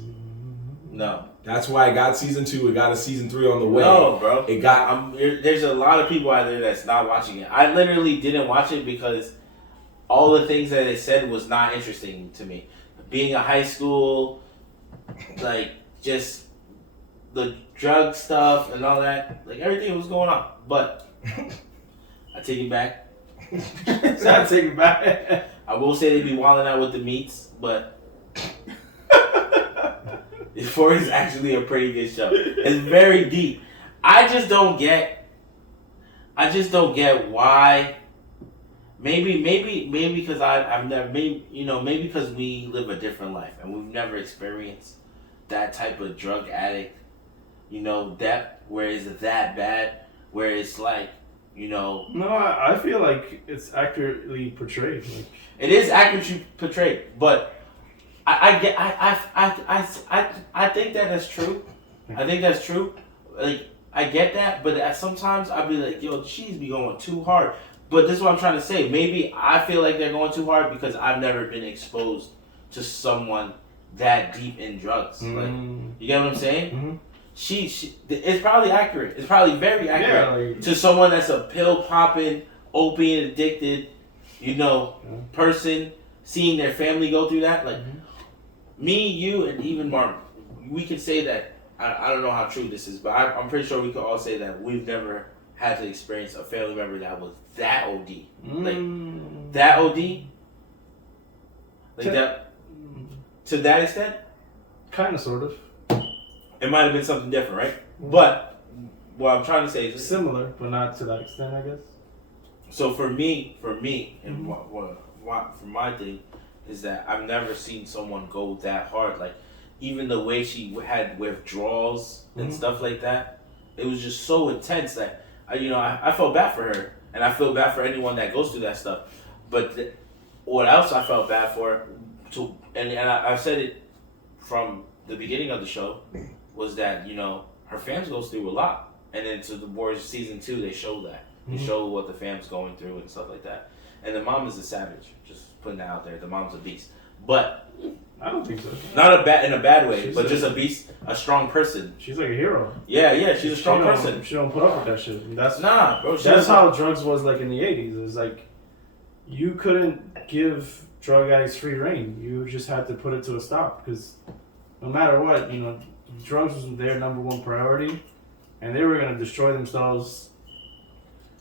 No. That's why it got season 2. It got a season 3 on the way. No, bro. It got. There's a lot of people out there that's not watching it. I literally didn't watch it because all the things that it said was not interesting to me. Being a high school, like just the drug stuff and all that, like everything was going on. But I take it back. So I take it back. I will say they be wilding out with the meats, but Euphoria is actually a pretty good show. It's very deep. I just don't get why. Maybe because I've never, maybe because we live a different life and we've never experienced that type of drug addict, that where it's that bad, where it's like, No, I feel like it's accurately portrayed. Like, it is accurately portrayed, but I think that's true. I think that's true. Like, I get that, but sometimes I'll be like, yo, she's be going too hard. But this is what I'm trying to say. Maybe I feel like they're going too hard because I've never been exposed to someone that deep in drugs. Like, you get what I'm saying? Mm-hmm. She it's probably accurate. It's probably very accurate like, to someone that's a pill popping, opiate addicted, person, seeing their family go through that. Like, me, you, and even Mark, we could say that. I don't know how true this is, but I'm pretty sure we could all say that we've never had to experience a family member that was that OD. Like, that OD? Like, that, to that extent? Kind of, sort of. It might have been something different, right? But what I'm trying to say is similar, but not to that extent, I guess. So for me, and for my thing is that I've never seen someone go that hard. Like, even the way she had withdrawals and stuff like that, it was just so intense that I felt bad for her, and I feel bad for anyone that goes through that stuff. But what else I felt bad for, and I've said it from the beginning of the show, was that her fams goes through a lot, and then to the Warriors season 2 they show that. They show what the fam's going through and stuff like that. And the mom is a savage. Just putting that out there. The mom's a beast, but I don't think so. Not in a bad way, but just a beast, a strong person. She's like a hero. Yeah, she's a strong person. She don't put up with that shit. That's bro. That's how drugs was like in the 80s. It was like you couldn't give drug addicts free reign. You just had to put it to a stop because no matter what, drugs was their number one priority, and they were gonna destroy themselves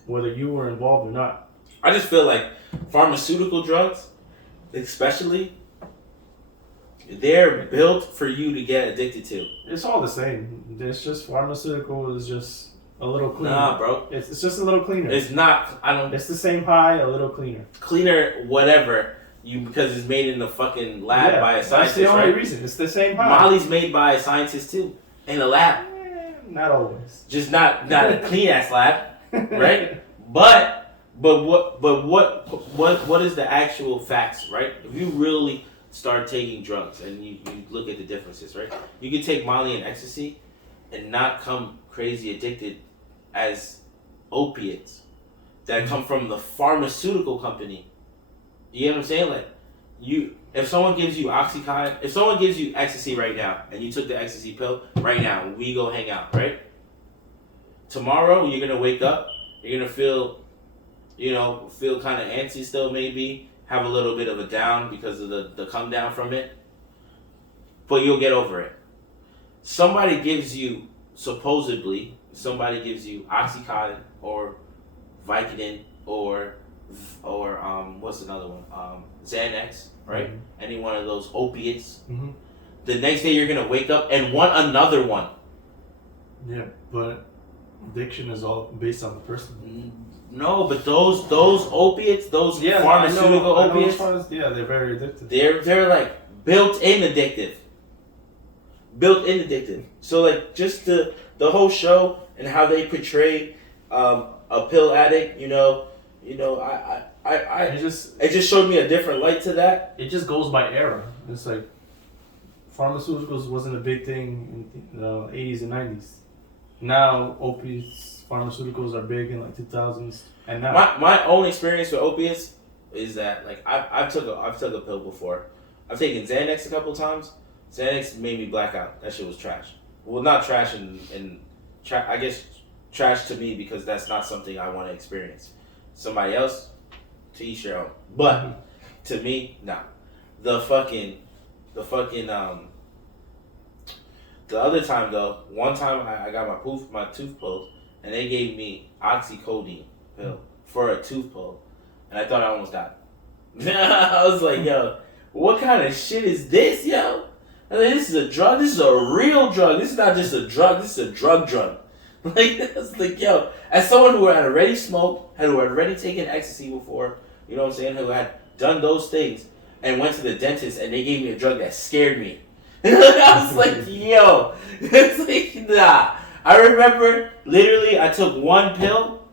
whether you were involved or not. I just feel like pharmaceutical drugs, especially, they're built for you to get addicted to. It's all the same. It's just pharmaceutical is just a little cleaner. Nah, bro. It's just a little cleaner. It's not. It's the same high, a little cleaner. Cleaner, whatever. Because it's made in the fucking lab by a scientist. That's the only right? reason. It's the same high. Molly's made by a scientist too, in a lab. Not always. Just not a clean ass lab, right? But what is the actual facts, right? If you really start taking drugs and you look at the differences, right? You can take Molly and ecstasy and not come crazy addicted as opiates that come from the pharmaceutical company. You get what I'm saying? Like, if someone gives you Oxycontin, if someone gives you ecstasy right now, and you took the ecstasy pill right now, we go hang out, right? Tomorrow you're gonna wake up, you're gonna feel kind of antsy still, maybe have a little bit of a down because of the come down from it, but you'll get over it. Supposedly somebody gives you Oxycontin or Vicodin or what's another one? Xanax, right? Mm-hmm. Any one of those opiates. Mm-hmm. The next day you're gonna wake up and want another one. Yeah, but addiction is all based on the person. No, but those opiates, those pharmaceutical opiates, they're very addictive. They're like built-in addictive. So like just the whole show and how they portray a pill addict, it just showed me a different light to that. It just goes by era. It's like pharmaceuticals wasn't a big thing in the 80s and 90s. Now opiates, pharmaceuticals are big in like 2000s, and now my own experience with opiates is that like I've took a pill before. I've taken Xanax a couple times. Xanax made me black out. That shit was trash. Well, not trash I guess trash to me because that's not something I want to experience. Somebody else, to each your own. But to me, nah. The other time though, one time I got my tooth pulled, and they gave me oxycodone pill for a tooth pull, and I thought I almost died. I was like, yo, what kind of shit is this, yo? I mean, this is a drug. This is a real drug. This is not just a drug. This is a drug. Like, it's like, yo, as someone who had already smoked, who had already taken ecstasy before, you know what I'm saying, who had done those things, and went to the dentist, and they gave me a drug that scared me. I was like, yo, it's like, nah. I remember, literally, I took one pill.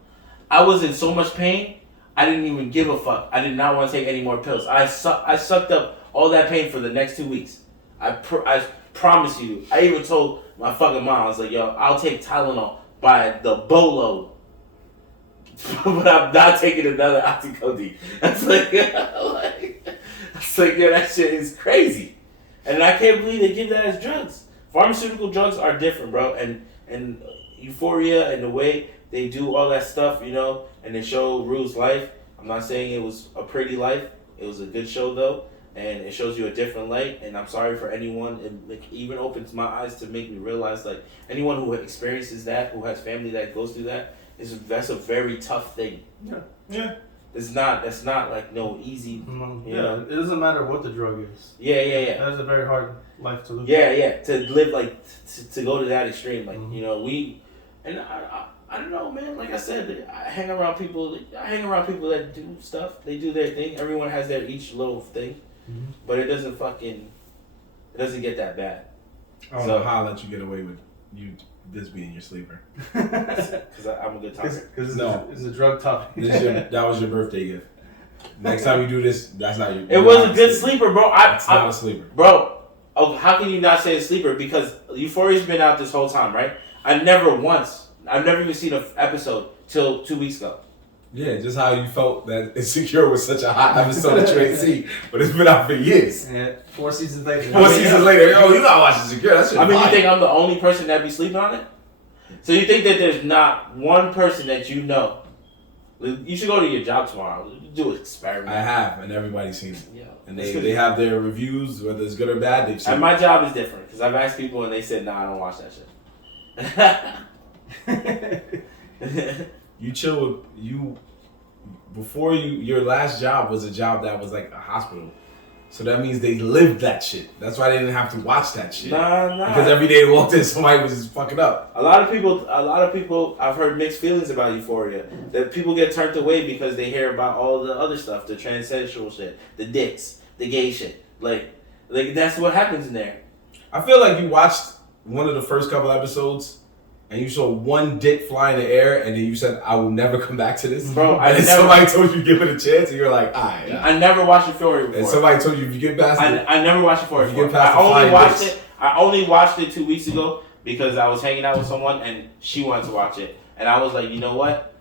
I was in so much pain, I didn't even give a fuck. I did not want to take any more pills. I sucked up all that pain for the next 2 weeks. I promise you. I even told my fucking mom, I was like, yo, I'll take Tylenol by the boatload. But I'm not taking another oxycodone. It's like, yo, that shit is crazy. And I can't believe they give that as drugs. Pharmaceutical drugs are different, bro. And Euphoria and the way they do all that stuff, and they show Rue's life. I'm not saying it was a pretty life. It was a good show, though. And it shows you a different light. And I'm sorry for anyone. It even opens my eyes to make me realize, like, anyone who experiences that, who has family that goes through that, that's a very tough thing. Yeah. That's not like no easy. It doesn't matter what the drug is. Yeah. That's a very hard life to live. Yeah. To live like to go to that extreme, like I don't know, man. Like I said, I hang around people that do stuff. They do their thing. Everyone has their each little thing, but it doesn't get that bad. I don't know how I let you get away with this being your sleeper. Because I'm a good talker. Because it's a drug topic. That was your birthday gift. Next time you do this, that's not your. It was a good sleeper, bro. It's not a sleeper, bro. Oh, how can you not say a sleeper? Because Euphoria's been out this whole time, right? I've never even seen an episode till 2 weeks ago. Yeah, just how you felt that Insecure was such a hot episode that you ain't seen, but it's been out for years. Yeah, 4 seasons later. Yo, you gotta watch Insecure. That's you think I'm the only person that be sleeping on it? So you think that there's not one person that you know? You should go to your job tomorrow. Do an experiment. I have, and everybody's seen it. Yeah. And they have their reviews, whether it's good or bad. They've seen and my job is different because I've asked people and they said, "Nah, I don't watch that shit." You chill with you before your last job was a job that was like a hospital. So that means they lived that shit. That's why they didn't have to watch that shit. Nah. Because every day they walked in, somebody was just fucking up. A lot of people, I've heard mixed feelings about Euphoria. That people get turned away because they hear about all the other stuff, the transsexual shit, the dicks, the gay shit. Like that's what happens in there. I feel like you watched one of the first couple episodes and you saw one dick fly in the air, and then you said, "I will never come back to this." Bro, somebody told you give it a chance, and you're like, "Alright." I never watched Euphoria before. And somebody told you if you get past it. I never watched Euphoria before. I only watched it 2 weeks ago because I was hanging out with someone and she wanted to watch it, and I was like, you know what?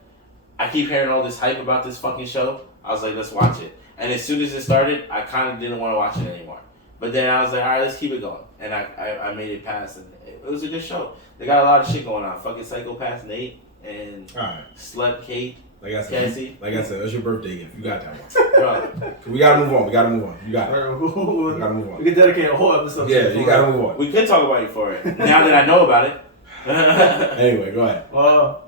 I keep hearing all this hype about this fucking show. I was like, let's watch it. And as soon as it started, I kind of didn't want to watch it anymore. But then I was like, all right, let's keep it going. And I made it past, and it was a good show. They got a lot of shit going on. Fucking Psychopath Nate and Slut Kate. Like I Cassie. that's your birthday gift. You got that one. We gotta move on. You got it. We gotta move on. We can dedicate a whole episode. Yeah, you gotta move on. We could talk about Euphoria now that I know about it. Anyway, go ahead. Well,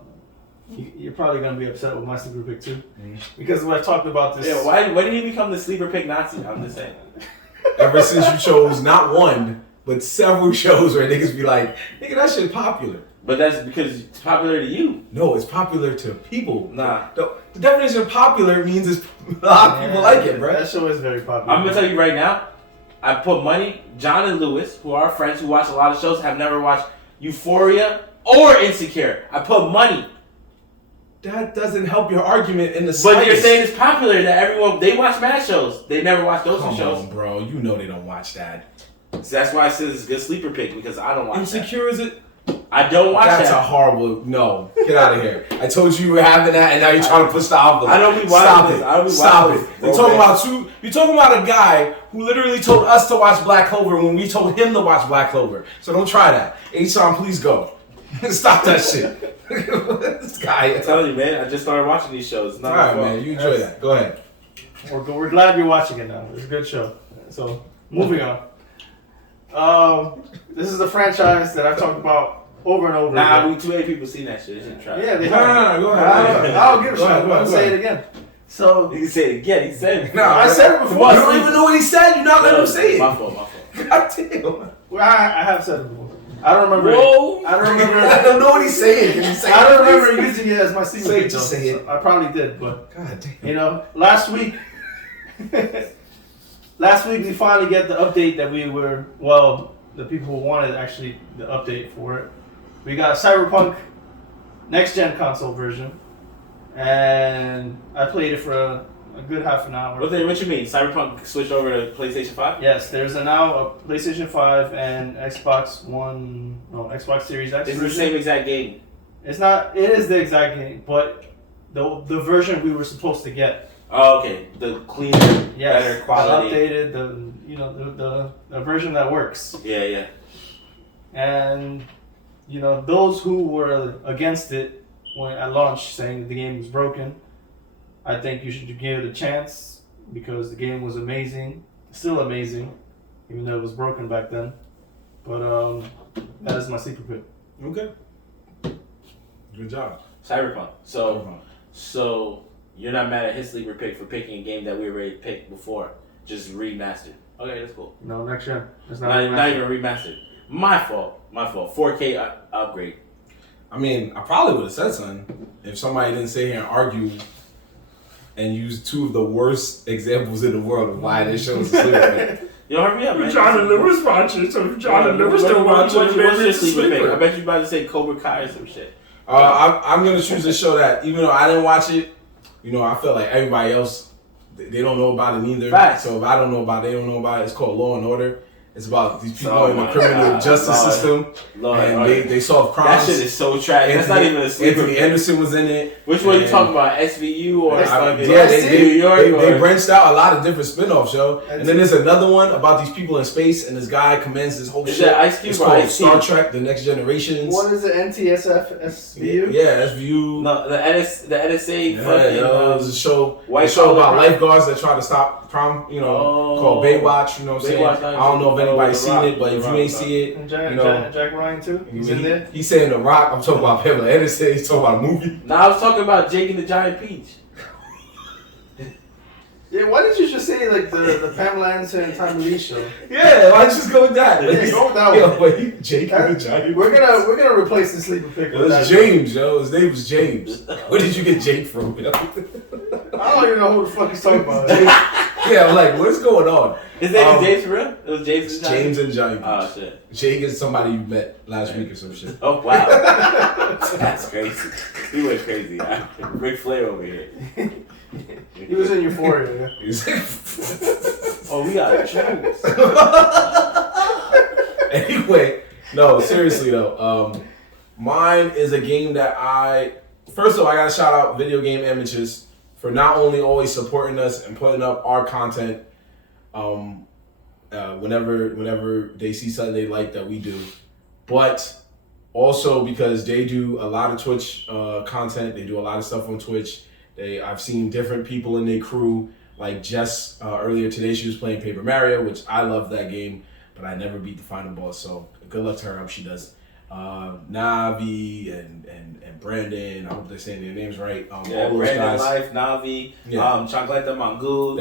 you're probably gonna be upset with my sleeper pick too, because when I talked about this. Yeah, why did you become the sleeper pick Nazi? I'm just saying. Ever since you chose not one, but several shows where niggas be like, nigga, that shit popular. But that's because it's popular to you. No, it's popular to people. Nah. The definition of popular means it's a lot of people like it, bro. That show is very popular. I'm gonna tell you right now, I put money. John and Lewis, who are our friends who watch a lot of shows, have never watched Euphoria or Insecure. I put money. That doesn't help your argument in the slightest. But you're saying it's popular that everyone, they watch mad shows. They never watch those two shows. Come on, bro. You know they don't watch that. So that's why I said it's a good sleeper pick, because I don't watch Insecure, is it? I don't watch That's that. a horrible, no. Get out of here. I told you were having that, and now you're trying to push the envelope. I don't be watching Stop this. it. I don't be Stop watching it. this. You're talking about a guy who literally told us to watch Black Clover when we told him to watch Black Clover. So don't try that. H-Son, please go. Stop that shit. This guy. I'm telling you, man. I just started watching these shows. It's All not right, my fault. man. You enjoy that. Go ahead. We're glad you're watching it now. It's a good show. So, moving on. This is a franchise that I've talked about over and over Nah, again. we too many people seen that shit. It's in trap. Yeah, they No, have. go ahead. I'll give a shot. Go ahead. I'll say it again. So, You can say it again. He said it. No, I said it before. You don't even know what he said. You're not letting him say it. My fault. God damn. Well, I have said it before. I don't remember. Whoa. I don't remember. I don't know what he's saying. Can you say I don't it, please? remember using it as my secret. Say it, pick, just though. say it. So I probably did, but God damn. you know, last week we finally get the update that we were. Well, the people who wanted actually the update for it. We got Cyberpunk next gen console version, and I played it for a good half an hour. What you mean? Cyberpunk switched over to PlayStation 5? Yes, there's now a PlayStation 5 and Xbox Series X. It's version. the same exact game. It's not. It is the exact game, but the version we were supposed to get. Oh, okay. The cleaner, better quality. Updated, the version that works. Yeah. And those who were against it when at launch, saying that the game was broken, I think you should give it a chance because the game was amazing, still amazing, even though it was broken back then. But that is my sleeper pick. Okay. Good job. Cyberpunk. So you're not mad at his sleeper pick for picking a game that we already picked before, just remastered. Okay, that's cool. No, next gen. It's Not even remastered. My fault. 4K upgrade. I mean, I probably would have said something if somebody didn't sit here and argue and use two of the worst examples in the world of why this show is a sleeper pick. Yo, hurry up, man. John and Lewis watching, so John and Lewis still watching. What's your sleeper pick? I bet you about to say Cobra Kai or some shit. I'm gonna choose a show that, even though I didn't watch it, I feel like everybody else, they don't know about it neither. Facts. So if I don't know about it, they don't know about it. It's called Law and Order. It's about these people in the criminal justice system, and they solve crimes. That shit is so trash. That's not even a sleeper. Anthony Anderson was in it. Which one are you talking about? SVU or New York? They branched out a lot of different spin-offs, yo. And then there's another one about these people in space, and this guy commands this whole shit. Ice Cube it's or called Ice Star Cube? Trek: The Next Generations. What is it? NTSF SVU? Yeah, SVU. No, the NSA. Yeah, fucking. it was a show. White A show about collar lifeguards that try to stop crime. Called Baywatch. You know what I'm saying? Baywatch, I don't know if anybody's The seen Rock. it, but if you ain't see it, And Jack Ryan too? He's in there? He's saying The Rock. I'm talking about Pamela Anderson. He's talking about a movie. No, I was talking about Jake and the Giant Peach. Yeah, why didn't you just say like the Pamela Anderson and Tommy Lee show? Yeah, why don't you just go with that? Yeah, go with that one. Yo, but Jake and the Giant. We're gonna replace the sleeper pick It with was that. James, yo. His name was James. Where did you get Jake from? Yo? I don't even know who the fuck he's talking about. Yeah, I'm like, what's going on? His name is James for real? It was James and Giant James and Giant. Oh, shit. Jake is somebody you met last week or some shit. Oh, wow. That's crazy. He went crazy. Ric Flair over here. He was in Euphoria. Yeah. He's like, Oh, we got jokes. anyway, no, seriously though. Mine is a game that first of all, I gotta shout out Video Game Amateurs for not only always supporting us and putting up our content whenever they see something they like that we do, but also because they do a lot of Twitch content. They do a lot of stuff on Twitch. I've seen different people in their crew, like Jess earlier today. She was playing Paper Mario, which I love that game, but I never beat the final boss. So good luck to her. I hope she does. Navi and Brandon. I hope they're saying their names right. All those Brandon guys. Life, Navi, Chocolate Mangul,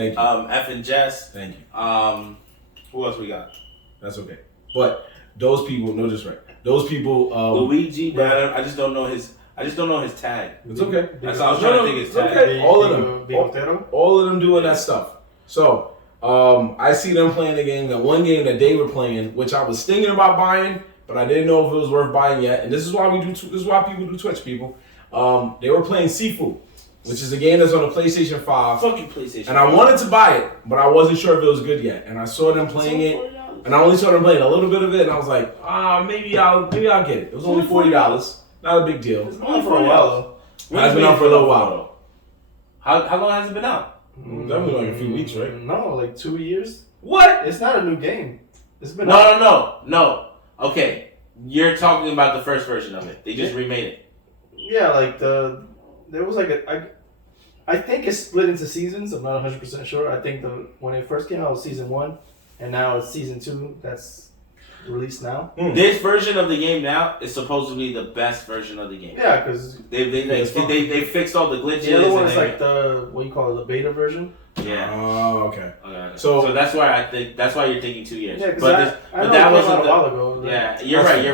F and Jess. Thank you. Who else we got? That's okay. But those people, no disrespect. Those people. Luigi, but I just don't know his. I just don't know his tag. It's okay. That's how I was trying to think his tag. Okay. All of them doing that stuff. So I see them playing the game. That one game that they were playing, which I was thinking about buying, but I didn't know if it was worth buying yet. And this is why we do. This is why people do Twitch. People. They were playing Sifu, which is a game that's on the PlayStation 5. Fucking PlayStation. And I wanted to buy it, but I wasn't sure if it was good yet. And I saw them playing it, and I only saw them playing a little bit of it, and I was like, maybe I'll get it. It was only $40. Not a big deal. It's only for a while. It's been out for a little while though. How long has it been out? Definitely like a few weeks, right? No, like 2 years. What? It's not a new game. It's been out. No. Okay, you're talking about the first version of it. They just remade it. Yeah, like there was like I think it's split into seasons. I'm not 100% sure. I think when it first came out it was season 1, and now it's season 2. That's released now. This version of the game now is supposedly the best version of the game. Yeah, because they fixed all the glitches. The other one is like what you call it, the beta version. Yeah. Oh, okay. So that's why I think that's why you're thinking 2 years. Yeah, but that was a while ago. Yeah, you're right.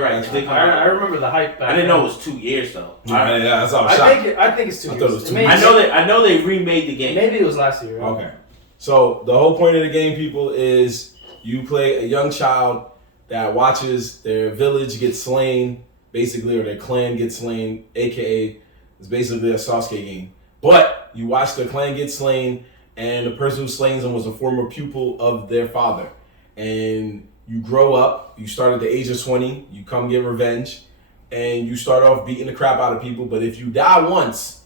I remember the hype back I didn't know then. it was 2 years though. Yeah, that's all. I think it's 2 years. I thought it was 2 years. I know they remade the game. Maybe it was last year. Right? Okay. So the whole point of the game, people, is you play a young child that watches their village get slain, basically, or their clan get slain, aka it's basically a Sasuke game. But you watch the clan get slain, and the person who slays them was a former pupil of their father. And you grow up, you start at the age of 20, you come get revenge, and you start off beating the crap out of people. But if you die once,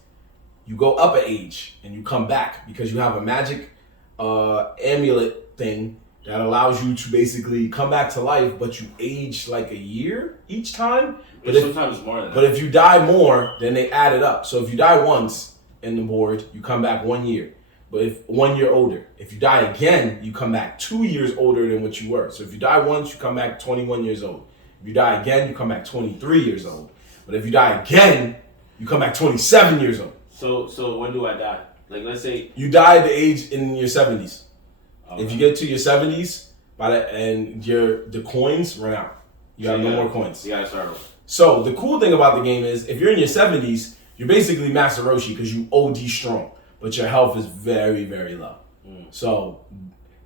you go up an age, and you come back, because you have a magic amulet thing that allows you to basically come back to life, but you age like a year each time. But sometimes more than that. But if you die more, then they add it up. So if you die once in the board, you come back 1 year. But if 1 year older. If you die again, you come back 2 years older than what you were. So if you die once, you come back 21 years old. If you die again, you come back 23 years old. But if you die again, you come back 27 years old. So when do I die? Like, let's say you die at the age in your 70s. Okay. If you get to your 70s, and the coins run out, you have no more coins. You gotta start over. So the cool thing about the game is, if you're in your 70s, you're basically Master Roshi because you OD strong, but your health is very, very low. So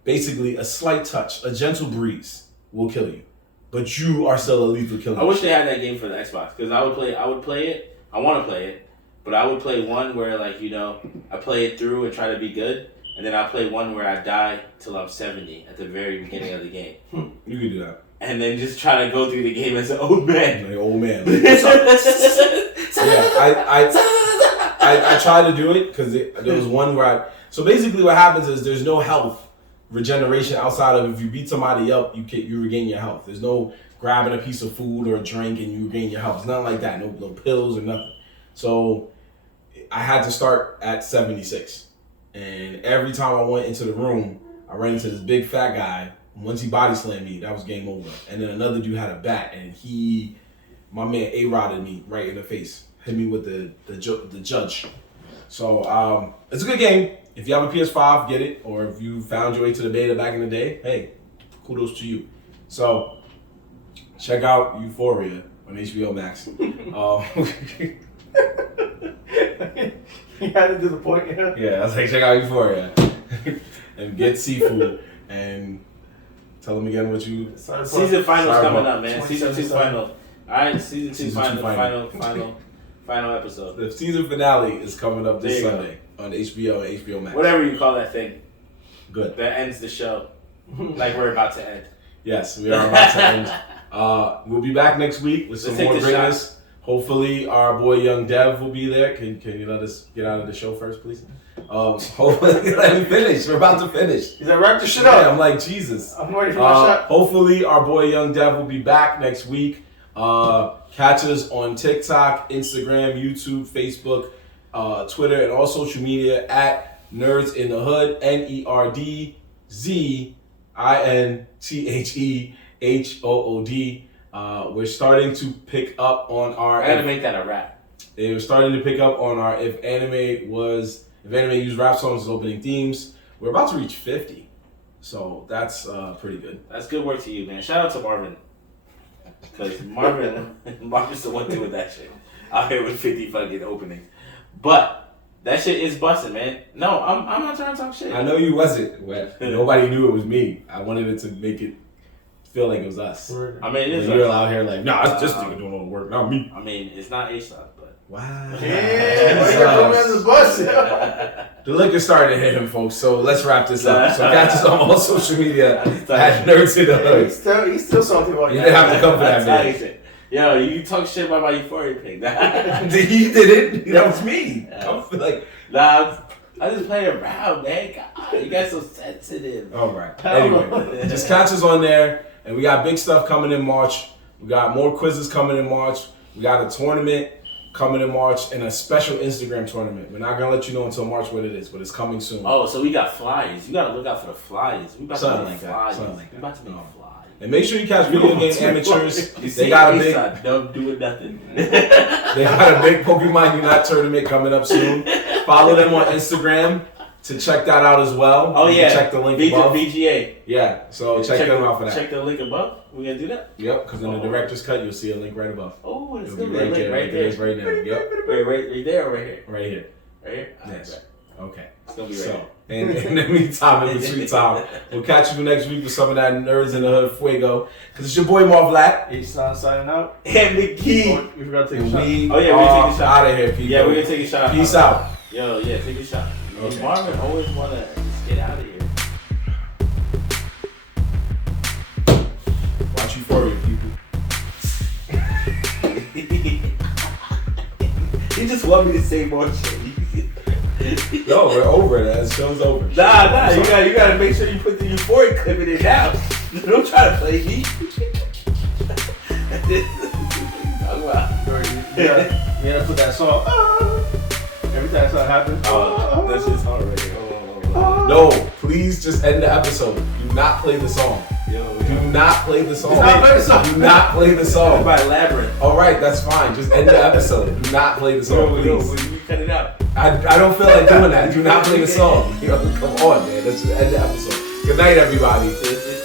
basically, a slight touch, a gentle breeze will kill you, but you are still a lethal killer. I wish they had that game for the Xbox, because I would play it. I want to play it, but I would play one where, like, I play it through and try to be good. And then I play one where I die till I'm 70 at the very beginning of the game. You can do that. And then just try to go through the game as an old man. Like old man. Yeah, I tried to do it because there was one where so basically what happens is there's no health regeneration outside of if you beat somebody up, you regain your health. There's no grabbing a piece of food or a drink and you regain your health. It's not like that. No pills or nothing. So I had to start at 76. And every time I went into the room, I ran into this big fat guy. Once he body slammed me, that was game over. And then another dude had a bat, and my man A-Rodded me right in the face. Hit me with the judge. So it's a good game. If you have a PS5, get it. Or if you found your way to the beta back in the day, hey, kudos to you. So check out Euphoria on HBO Max. You had to do the point, yeah? Yeah, I was like, check out Euphoria. And get seafood. And tell them again what you... Season final's coming up, man. Season 2 final. Alright, season 2 final episode. The season finale is coming up this Sunday on HBO and HBO Max. Whatever you call that thing. Good. That ends the show. Like we're about to end. Yes, we are about to end. We'll be back next week with some more greatness. Hopefully, our boy Young Dev will be there. Can you let us get out of the show first, please? Hopefully, let me finish. We're about to finish. He's like, wrap the shit up. Yeah, I'm like, Jesus. I'm waiting for my shot. Hopefully, our boy Young Dev will be back next week. Catch us on TikTok, Instagram, YouTube, Facebook, Twitter, and all social media at Nerdz in the Hood. NerdZinTheHood. We're starting to pick up on our. I gotta make that a rap. They were starting to pick up on our if anime used rap songs as opening themes. We're about to reach 50, so that's pretty good. That's good work to you, man. Shout out to Marvin, because Marvin's the one doing that shit out here with 50 fucking openings. But that shit is busting, man. No, I'm not trying to talk shit. I know you wasn't. Nobody knew it was me. I wanted it to make it feel like it was us. I mean, it is. You're out here like, nah, it's just nigga doing all the work, not me. I mean, it's not A-Stop, but. Wow. Yeah, why you got to the bus? The liquor started to hit him, folks, so let's wrap this up. So catch us on all social media at Nerdz in the Hood. He's still salty about you. You didn't have to come for that, man. Yo, you talk shit about my Euphoria pick. He did it. That was me. Nah, I just playing around, man. God, you guys so sensitive. All right. Anyway, just catch us on there. And we got big stuff coming in March. We got more quizzes coming in March. We got a tournament coming in March and a special Instagram tournament. We're not going to let you know until March what it is, but it's coming soon. Oh, so we got flyers. You got to look out for the flyers. We about Something to make like flyers. That. We about to make flyers. And make sure you catch Video Game Amateurs. They got a big... Dumb doing nothing. They got a big Pokemon Unite tournament coming up soon. Follow them on Instagram to check that out as well. Oh, yeah. Check the link above. VGA. Yeah, so check them out for that. Check the link above. We gonna do that? Yep, because in the director's cut, you'll see a link right above. Oh, it's It'll gonna be be a link right there. It is right now. Yep. Wait, right there or right here? Right here. Right here? Yes. Okay. It's gonna be right here. And in the meantime, in between time, we'll catch you next week with some of that Nerdz in the Hood fuego. Because it's your boy Marv Black. H-Son signing out. And McKee. We forgot to take a shot. We we're taking a shot. out of here, people. Yeah, we're gonna take a shot. Peace out. Yo, yeah, take a shot. Okay. Marvin always wanna just get out of here. Watch Euphoria, people. He just want me to say more shit. No, we're over. That show's over. Nah, you gotta make sure you put the Euphoria clip in it now. Don't try to play me. Talk about. Yeah, you gotta put that song. Every time something happens. That shit's hard right here. No, please just end the episode. Do not play the song. Do not play the song. Do not play the song. By Labyrinth. All right, that's fine. Just end the episode. Do not play the song, please. You cut it out. I don't feel like doing that. Do not play the song. Come on, man. Let's just end the episode. Good night, everybody.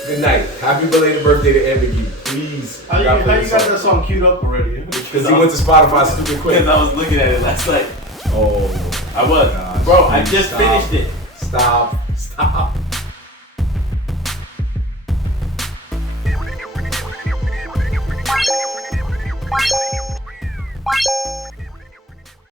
Good night. Happy belated birthday to McGee. Please. How you got that song queued up already? Because he went to Spotify stupid quick. Because I was looking at it last night. Oh. I was. Gosh, bro, I just finished it. Stop.